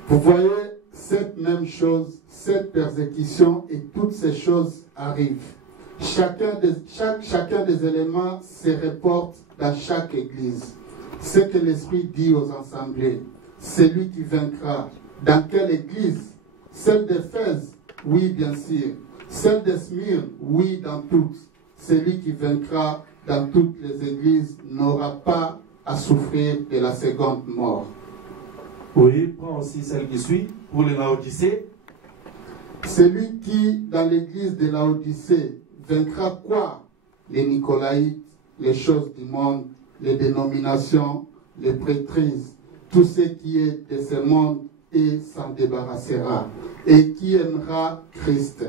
Vous voyez, cette même chose, cette persécution et toutes ces choses arrivent. Chacun des éléments se reporte dans chaque église. Ce que l'Esprit dit aux assemblées, celui qui vaincra. Dans quelle église? Celle d'Éphèse? Oui, bien sûr. Celle de Smyrne? Oui, dans toutes. Celui qui vaincra dans toutes les églises n'aura pas à souffrir de la seconde mort. Oui, prends aussi celle qui suit pour les Laodicées. Celui qui, dans l'église de Laodicée, vaincra quoi? Les Nicolaïtes, les choses du monde, les dénominations, les prêtrises, tout ce qui est de ce monde et s'en débarrassera. Et qui aimera Christ,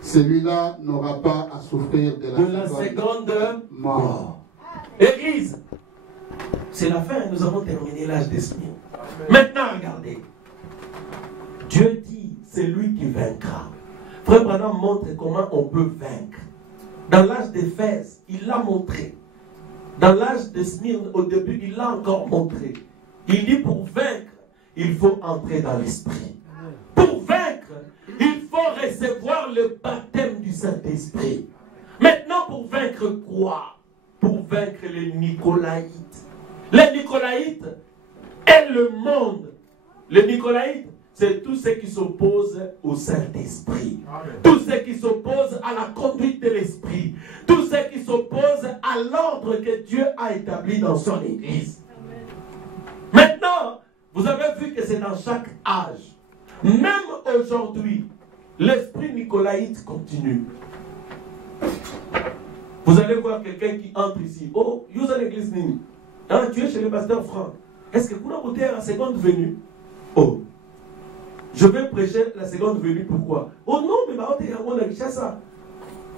celui-là n'aura pas à souffrir de la seconde mort. Église, c'est la fin, nous avons terminé l'âge des Smyrne. Maintenant, regardez. Dieu dit, c'est lui qui vaincra. Frère Branham montre comment on peut vaincre. Dans l'âge d'Éphèse, il l'a montré. Dans l'âge de Smyrne, au début, il l'a encore montré. Il dit, pour vaincre, il faut entrer dans l'esprit. Pour vaincre, il faut recevoir le baptême du Saint-Esprit. Maintenant, pour vaincre quoi? Pour vaincre les Nicolaïtes. Les Nicolaïtes est le monde. Les Nicolaïtes, c'est tous ceux qui s'opposent au Saint-Esprit. Tous ceux qui s'opposent à la conduite de l'Esprit. Tous ceux qui s'opposent à l'ordre que Dieu a établi dans son Église. Maintenant, vous avez vu que c'est dans chaque âge. Même aujourd'hui, l'esprit nicolaïte continue. Vous allez voir quelqu'un qui entre ici. Oh, vous êtes l'église Nini. Hein, tu es chez le pasteur Franck. Est-ce que vous avez la seconde venue? Oh, je vais prêcher la seconde venue. Pourquoi? Oh non, mais on a ça.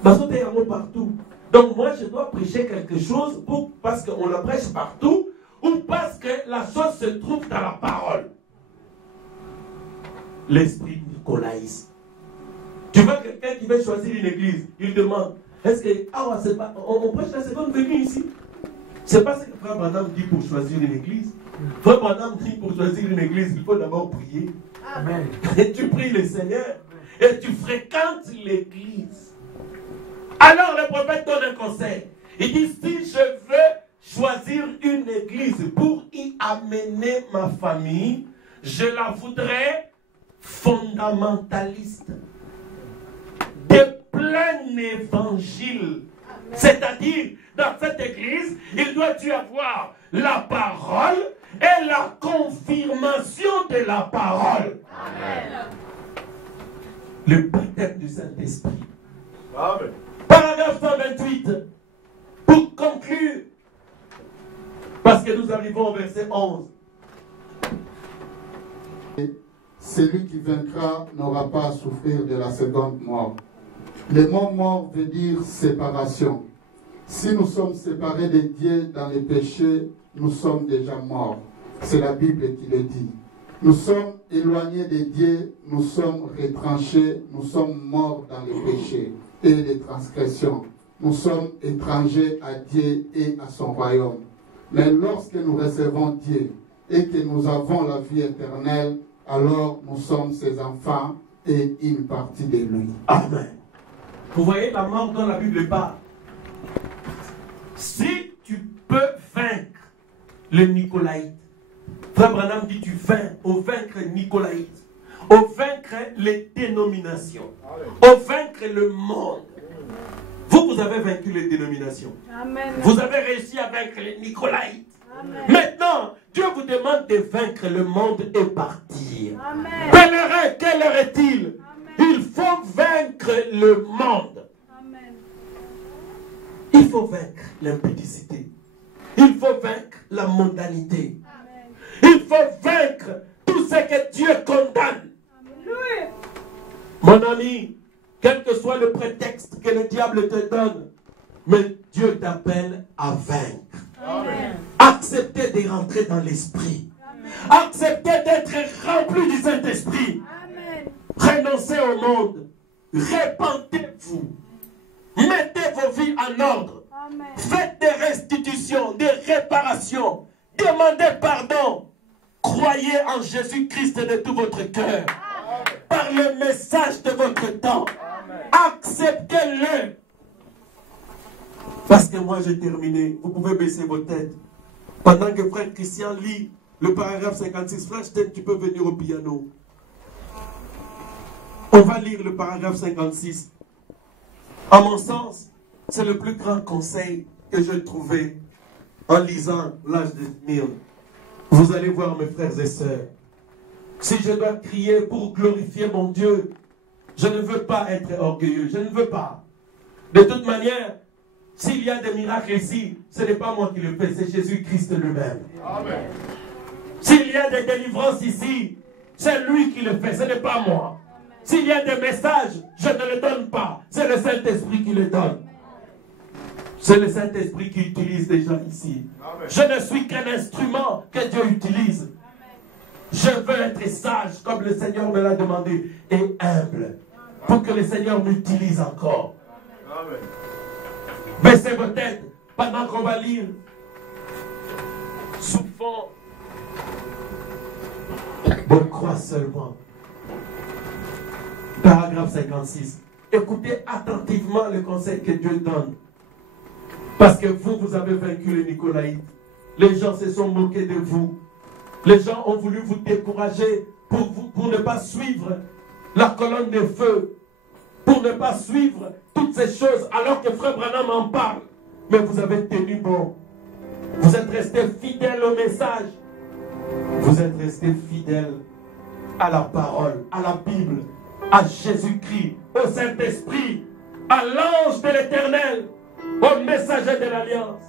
Partout. Donc moi, je dois prêcher quelque chose parce qu'on la prêche partout ou parce que la chose se trouve dans la parole. L'esprit nicolaïsme. Tu vois quelqu'un qui veut choisir une église, il demande, est-ce que on prêche la seconde venue ici? C'est pas ce que Frère Branham dit pour choisir une église. Frère Branham dit pour choisir une église, il faut d'abord prier. Amen. Et tu pries le Seigneur et tu fréquentes l'église. Alors le prophète donne un conseil. Il dit, si je veux choisir une église pour y amener ma famille, je la voudrais fondamentaliste, de plein évangile. C'est-à-dire, dans cette église, il doit y avoir la parole et la confirmation de la parole. Amen. Le baptême du Saint-Esprit. Amen. Paragraphe 128. Pour conclure, parce que nous arrivons au verset 11. Celui qui vaincra n'aura pas à souffrir de la seconde mort. Le mot mort veut dire séparation. Si nous sommes séparés de Dieu dans les péchés, nous sommes déjà morts. C'est la Bible qui le dit. Nous sommes éloignés de Dieu, nous sommes retranchés, nous sommes morts dans les péchés et les transgressions. Nous sommes étrangers à Dieu et à son royaume. Mais lorsque nous recevons Dieu et que nous avons la vie éternelle, alors nous sommes ses enfants et une partie de lui. Amen. Vous voyez la mort dont la Bible parle. Si tu peux vaincre le Nicolaïte, Frère Branham dit tu vaincre, au vaincre Nicolaïte, au vaincre les dénominations, au vaincre le monde. Vous avez vaincu les dénominations. Amen. Vous avez réussi à vaincre les Nicolaïtes. Amen. Maintenant, Dieu vous demande de vaincre le monde et partir. Amen. Pèlerin, quelle heure est-il? Il faut vaincre le monde. Amen. Il faut vaincre l'impudicité. Il faut vaincre la mondanité. Amen. Il faut vaincre tout ce que Dieu condamne. Alléluia. Mon ami, quel que soit le prétexte que le diable te donne, mais Dieu t'appelle à vaincre. Amen. Acceptez de rentrer dans l'esprit. Acceptez d'être rempli du Saint-Esprit. Amen. Renoncez au monde. Répentez-vous. Mettez vos vies en ordre. Amen. Faites des restitutions, des réparations. Demandez pardon. Croyez en Jésus-Christ de tout votre cœur. Par le message de votre temps. Acceptez-le. Parce que moi j'ai terminé. Vous pouvez baisser vos têtes. Pendant que frère Christian lit le paragraphe 56, frère Stein, tu peux venir au piano. On va lire le paragraphe 56. À mon sens, c'est le plus grand conseil que j'ai trouvé en lisant l'âge de Smyrne. Vous allez voir mes frères et sœurs. Si je dois crier pour glorifier mon Dieu, je ne veux pas être orgueilleux. Je ne veux pas. De toute manière, s'il y a des miracles ici, ce n'est pas moi qui le fais, c'est Jésus-Christ lui-même. Amen. S'il y a des délivrances ici, c'est lui qui le fait, ce n'est pas moi. S'il y a des messages, je ne les donne pas. C'est le Saint-Esprit qui les donne. C'est le Saint-Esprit qui utilise les gens ici. Amen. Je ne suis qu'un instrument que Dieu utilise. Je veux être sage comme le Seigneur me l'a demandé et humble pour que le Seigneur m'utilise encore. Amen. Baissez vos têtes pendant qu'on va lire sous fond de croix seulement. Paragraphe 56. Écoutez attentivement le conseil que Dieu donne. Parce que vous avez vaincu les Nicolaïtes. Les gens se sont moqués de vous. Les gens ont voulu vous décourager pour ne pas suivre la colonne de feu. Pour ne pas suivre toutes ces choses alors que Frère Branham en parle. Mais vous avez tenu bon. Vous êtes resté fidèle au message. Vous êtes resté fidèle à la parole, à la Bible, à Jésus-Christ, au Saint-Esprit, à l'ange de l'Éternel, au messager de l'Alliance.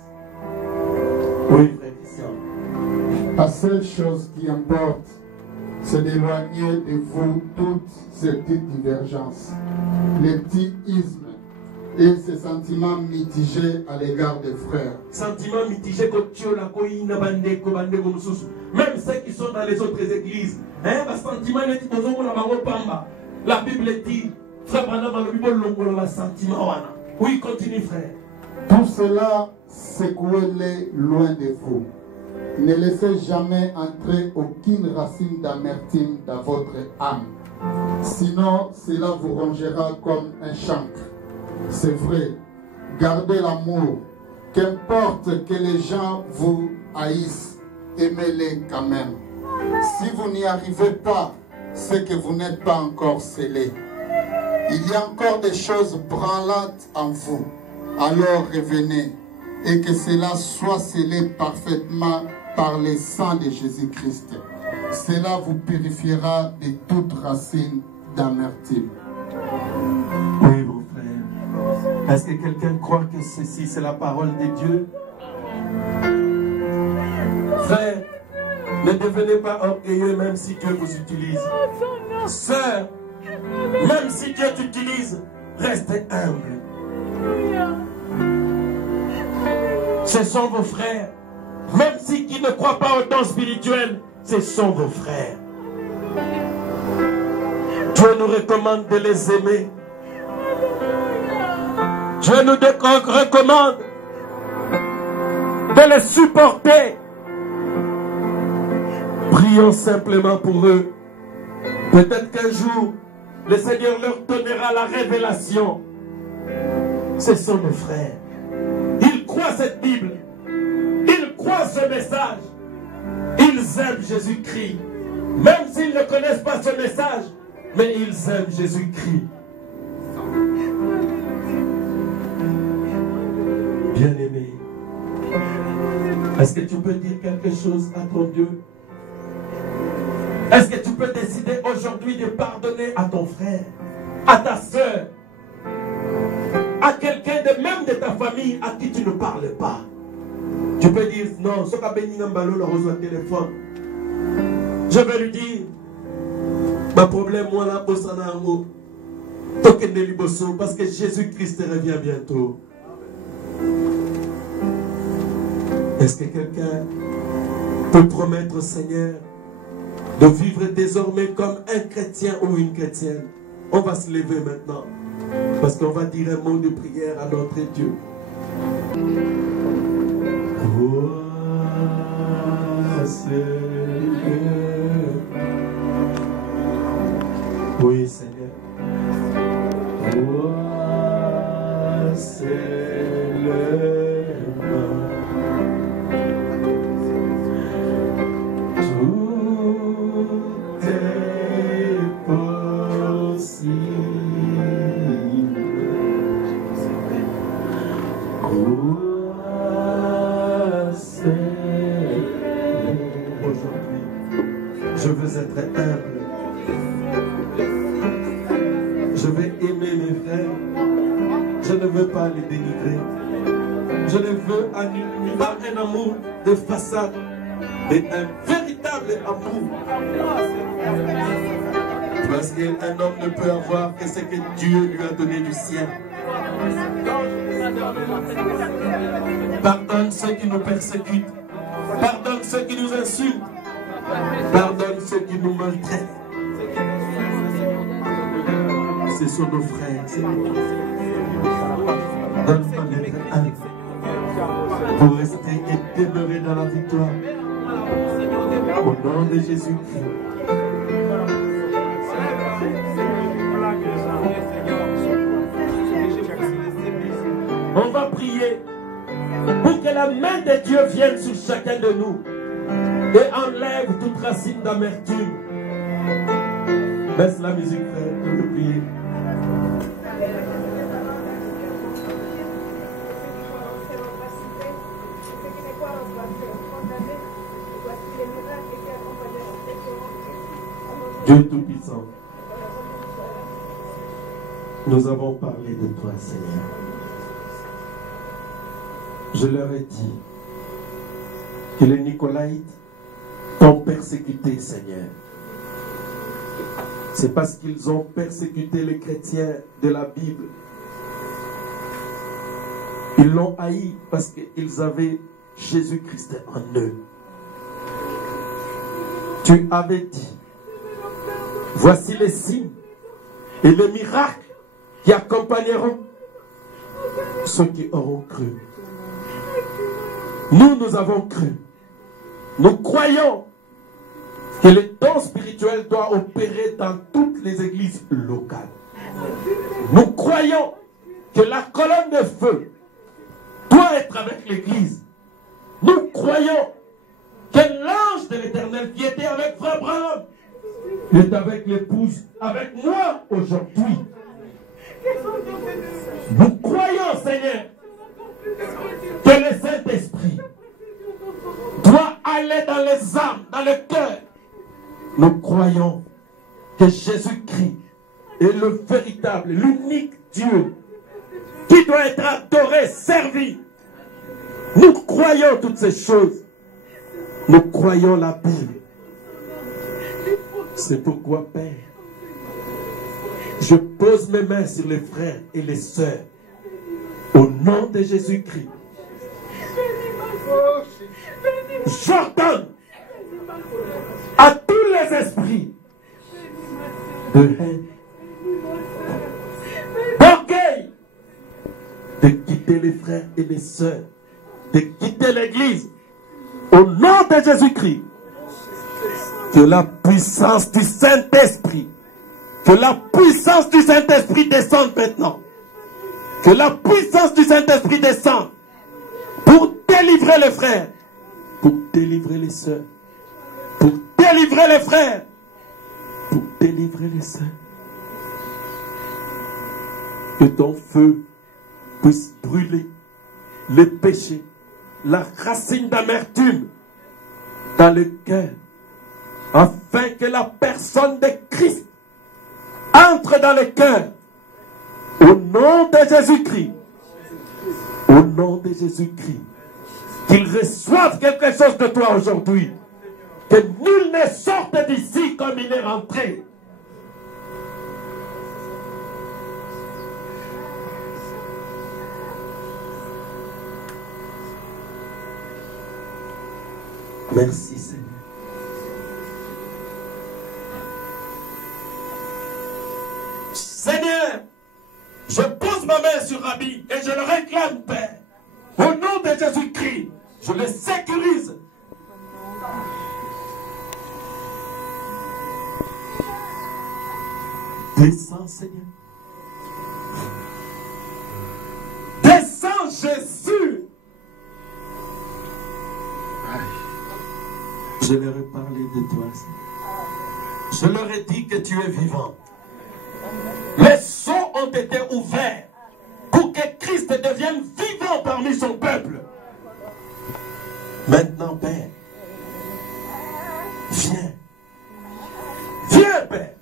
Oui, frère Christian. La seule chose qui importe, c'est d'éloigner de vous toutes ces petites divergences, les petits ismes et ces sentiments mitigés à l'égard des frères. Sentiments mitigés même ceux qui sont dans les autres églises. La Bible dit, oui, continue frère. Tout cela, secouez-les loin de vous. Ne laissez jamais entrer aucune racine d'amertume dans votre âme. Sinon, cela vous rongera comme un chancre. C'est vrai, gardez l'amour. Qu'importe que les gens vous haïssent, aimez-les quand même. Si vous n'y arrivez pas, c'est que vous n'êtes pas encore scellé. Il y a encore des choses branlantes en vous. Alors revenez et que cela soit scellé parfaitement par le sang de Jésus-Christ. Cela vous purifiera de toute racine d'amertume. Oui, mon frère. Est-ce que quelqu'un croit que ceci, c'est la parole de Dieu? Frère, ne devenez pas orgueilleux même si Dieu vous utilise. Sœur, même si Dieu t'utilise, restez humble. Ce sont vos frères. Même si qui ne croient pas au don spirituel, ce sont vos frères. Dieu nous recommande de les aimer. Dieu nous recommande de les supporter. Prions simplement pour eux. Peut-être qu'un jour, le Seigneur leur donnera la révélation. Ce sont nos frères. Ils croient cette Bible. Ils croient ce message. Ils aiment Jésus-Christ. Même s'ils ne connaissent pas ce message, mais ils aiment Jésus-Christ. Bien-aimé, est-ce que tu peux dire quelque chose à ton Dieu? Est-ce que tu peux décider aujourd'hui de pardonner à ton frère, à ta soeur, à quelqu'un de même de ta famille à qui tu ne parles pas? Tu peux dire non, téléphone. Je vais lui dire, ma problème, moi là, parce que Jésus-Christ revient bientôt. Est-ce que quelqu'un peut promettre au Seigneur de vivre désormais comme un chrétien ou une chrétienne? On va se lever maintenant parce qu'on va dire un mot de prière à notre Dieu. Oui, Seigneur. Je veux être humble. Je vais aimer mes frères. Je ne veux pas les dénigrer. Je ne veux pas un amour de façade, mais un véritable amour. Parce qu'un homme ne peut avoir que ce que Dieu lui a donné du ciel. Pardonne ceux qui nous persécutent. Pardonne ceux qui nous insultent. Pardonne ceux qui nous maltraitent. Ce sont nos frères. Donne-moi d'être humble pour rester et demeurer dans la victoire. Au nom de Jésus-Christ. On va prier pour que la main de Dieu vienne sur chacun de nous et enlève toute racine d'amertume. Baisse la musique, frère, je veux prier. Dieu Tout-Puissant, nous avons parlé de toi, Seigneur. Je leur ai dit que les Nicolaïtes t'ont persécuté, Seigneur. C'est parce qu'ils ont persécuté les chrétiens de la Bible. Ils l'ont haï parce qu'ils avaient Jésus-Christ en eux. Tu avais dit, voici les signes et les miracles qui accompagneront ceux qui auront cru. Nous avons cru. Nous croyons que le don spirituel doit opérer dans toutes les églises locales. Nous croyons que la colonne de feu doit être avec l'église. Nous croyons que l'ange de l'Éternel qui était avec Frère Branham est avec l'épouse, avec moi aujourd'hui. Nous croyons, Seigneur, que le Saint-Esprit doit aller dans les âmes, dans le cœur. Nous croyons que Jésus-Christ est le véritable, l'unique Dieu qui doit être adoré, servi. Nous croyons toutes ces choses. Nous croyons la Bible. C'est pourquoi, Père, je pose mes mains sur les frères et les sœurs au nom de Jésus-Christ. J'ordonne à tous les esprits de haine, d'orgueil, de quitter les frères et les sœurs, de quitter l'église au nom de Jésus-Christ. Que la puissance du Saint-Esprit, que la puissance du Saint-Esprit descende maintenant. Que la puissance du Saint-Esprit descende pour délivrer les frères, pour délivrer les sœurs, pour délivrer les frères, pour délivrer les sœurs. Que ton feu puisse brûler les péchés, la racine d'amertume dans le cœur, afin que la personne de Christ entre dans le cœur. Au nom de Jésus-Christ, au nom de Jésus-Christ, qu'il reçoive quelque chose de toi aujourd'hui, que nul ne sorte d'ici comme il est rentré. Merci Seigneur. Seigneur, je pose ma main sur Rabbi et je le réclame, Père. Au nom de Jésus-Christ, je le sécurise. Descends, Seigneur. Descends, Jésus. Je leur ai parlé de toi, Seigneur. Je leur ai dit que tu es vivant. Les sceaux ont été ouverts pour que Christ devienne vivant parmi son peuple. Maintenant, Père, viens. Viens, Père,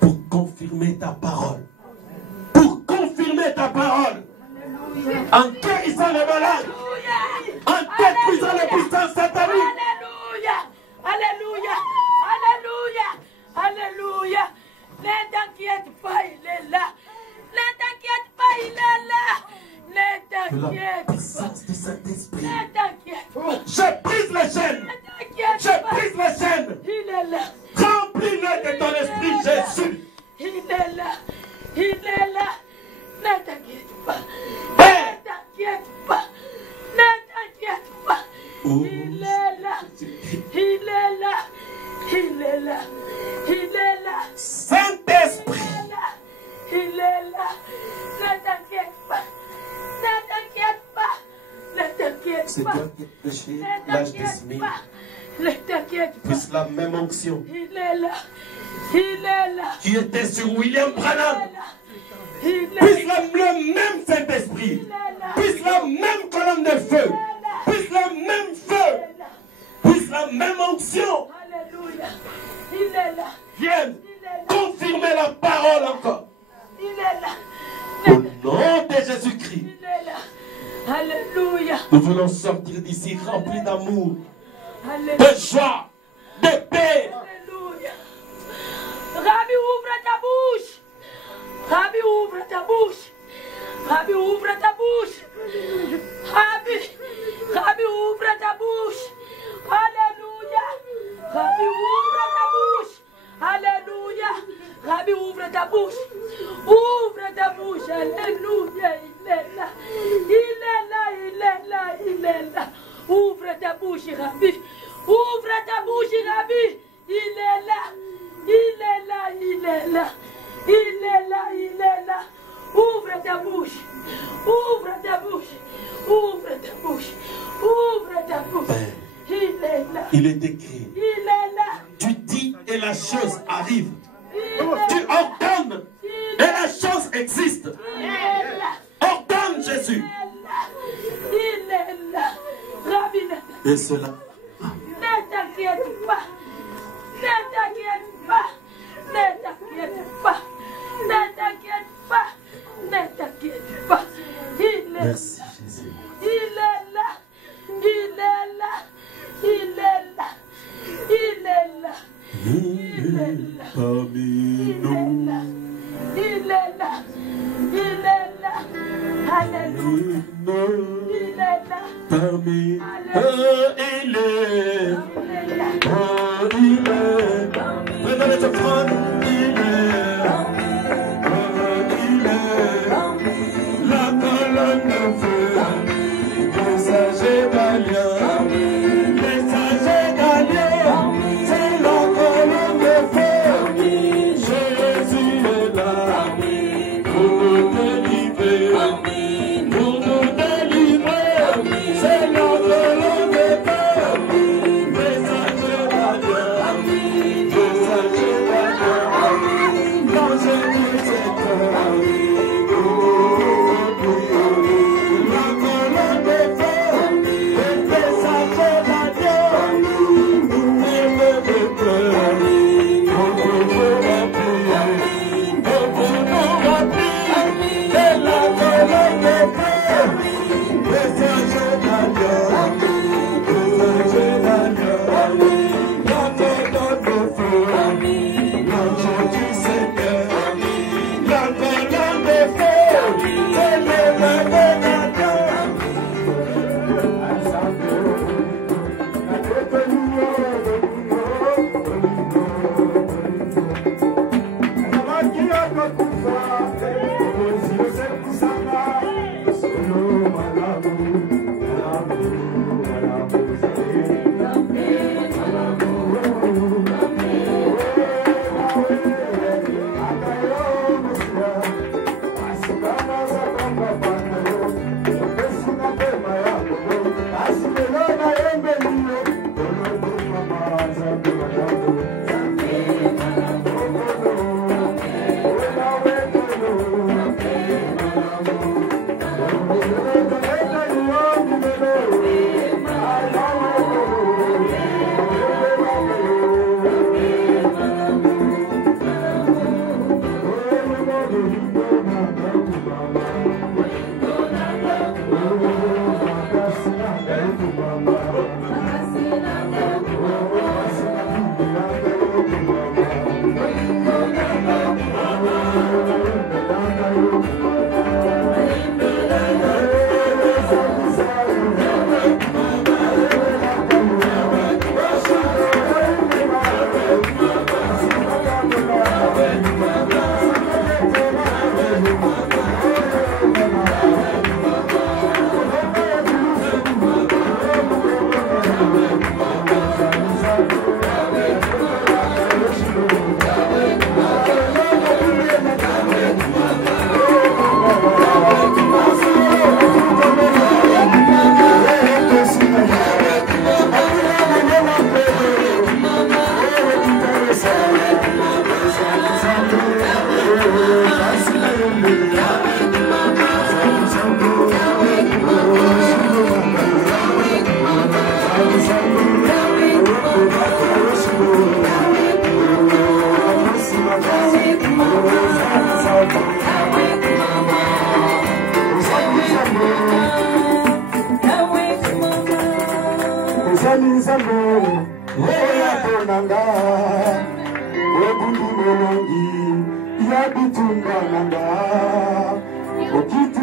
pour confirmer ta parole. Pour confirmer ta parole. En guérissant les malades. En détruisant les puissances sataniques. Alléluia. Alléluia. Alléluia. Ne t'inquiète pas, il est là. Ne t'inquiète pas, il est là. Ne t'inquiète pas. Puissance du Saint-Esprit. Ne t'inquiète pas. Je brise les chaînes. Ne t'inquiète Je pas. brise les chaînes. Il est là. Remplis-le de ton esprit, Jésus. Il est là. Il est là. Ne t'inquiète pas. Père. Ne t'inquiète pas. Ne t'inquiète pas. Il est là. Il est là. Il est là. Il est là. Saint-Esprit. Il est là. Ne t'inquiète pas. Ne t'inquiète pas. Ne t'inquiète C'est pas. toi qui as péché Ne l'âge des t'inquiète semis. pas. Ne t'inquiète pas. Puisse la même onction Il est là. Il est là. qui était sur William Branham. Il est Puisse là. le même Saint-Esprit. Il est là. Puisse la même colonne de feu. Puisse le même feu. Puisse la même onction. Alléluia. Il est là. Vienne Il est là. confirmer la parole encore. Il est là. Au nom de Jésus-Christ. Il est là. Alléluia. Nous voulons sortir d'ici remplis d'amour, Alléluia. de joie, de paix. Alléluia. Rabbi, ouvre ta bouche. Rabbi, ouvre ta bouche. Rabbi, ouvre ta bouche. Rabbi, ouvre ta bouche. Alléluia. Rabbi, ouvre ta bouche. Alléluia. Rabbi, ouvre ta bouche. Ouvre ta bouche. Alléluia. Il est là. Il est là. Il est là. Il est là. Ouvre ta bouche, Rabbi. Ouvre ta bouche, Rabbi. Il est là. Il est là. Il est là. Il est là. Il est là. Ouvre ta bouche. Ouvre ta bouche. Ouvre ta bouche. Ouvre ta bouche. Il est là. Il est écrit. Il est là. Tu dis et la chose arrive. Il est Tu là. ordonnes et la chose existe. Il est là. Ordonne Jésus. Il est là. Rabbi, Et cela. ne t'inquiète pas. Ne t'inquiète pas. Ne t'inquiète pas. Ne t'inquiète pas. Ne t'inquiète pas. Il est Merci Jésus. Il est là. Il est là. Il est là. Il est là. Il est parmi Il nous. est là. Il est là. Il est là. Alléluia. Il est là. Parmi il est. Il est là. Il est. Prenons les offrandes. Il est. Il est. La colonne de feu. Le sage d'Alliance. Le sage d'Alliance. C'est la colonne de feu. Jésus est là. Pour nous délivrer. Pour nous délivrer. C'est la colonne de feu. Le sage d'Alliance. Le sage d'Alliance.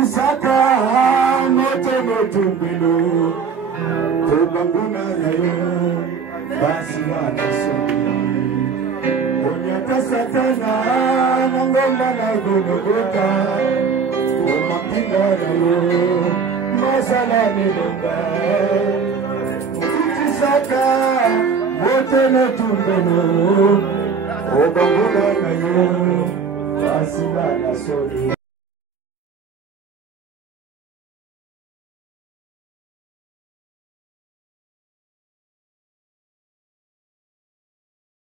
Okitisaka moto motumbilo Obanguna yayo basi wanasoni Onyata satana mongomba na Golgotha Omapinga yayo masala nilonga Okitisaka moto motumbilo Obanguna yayo basi wanasoni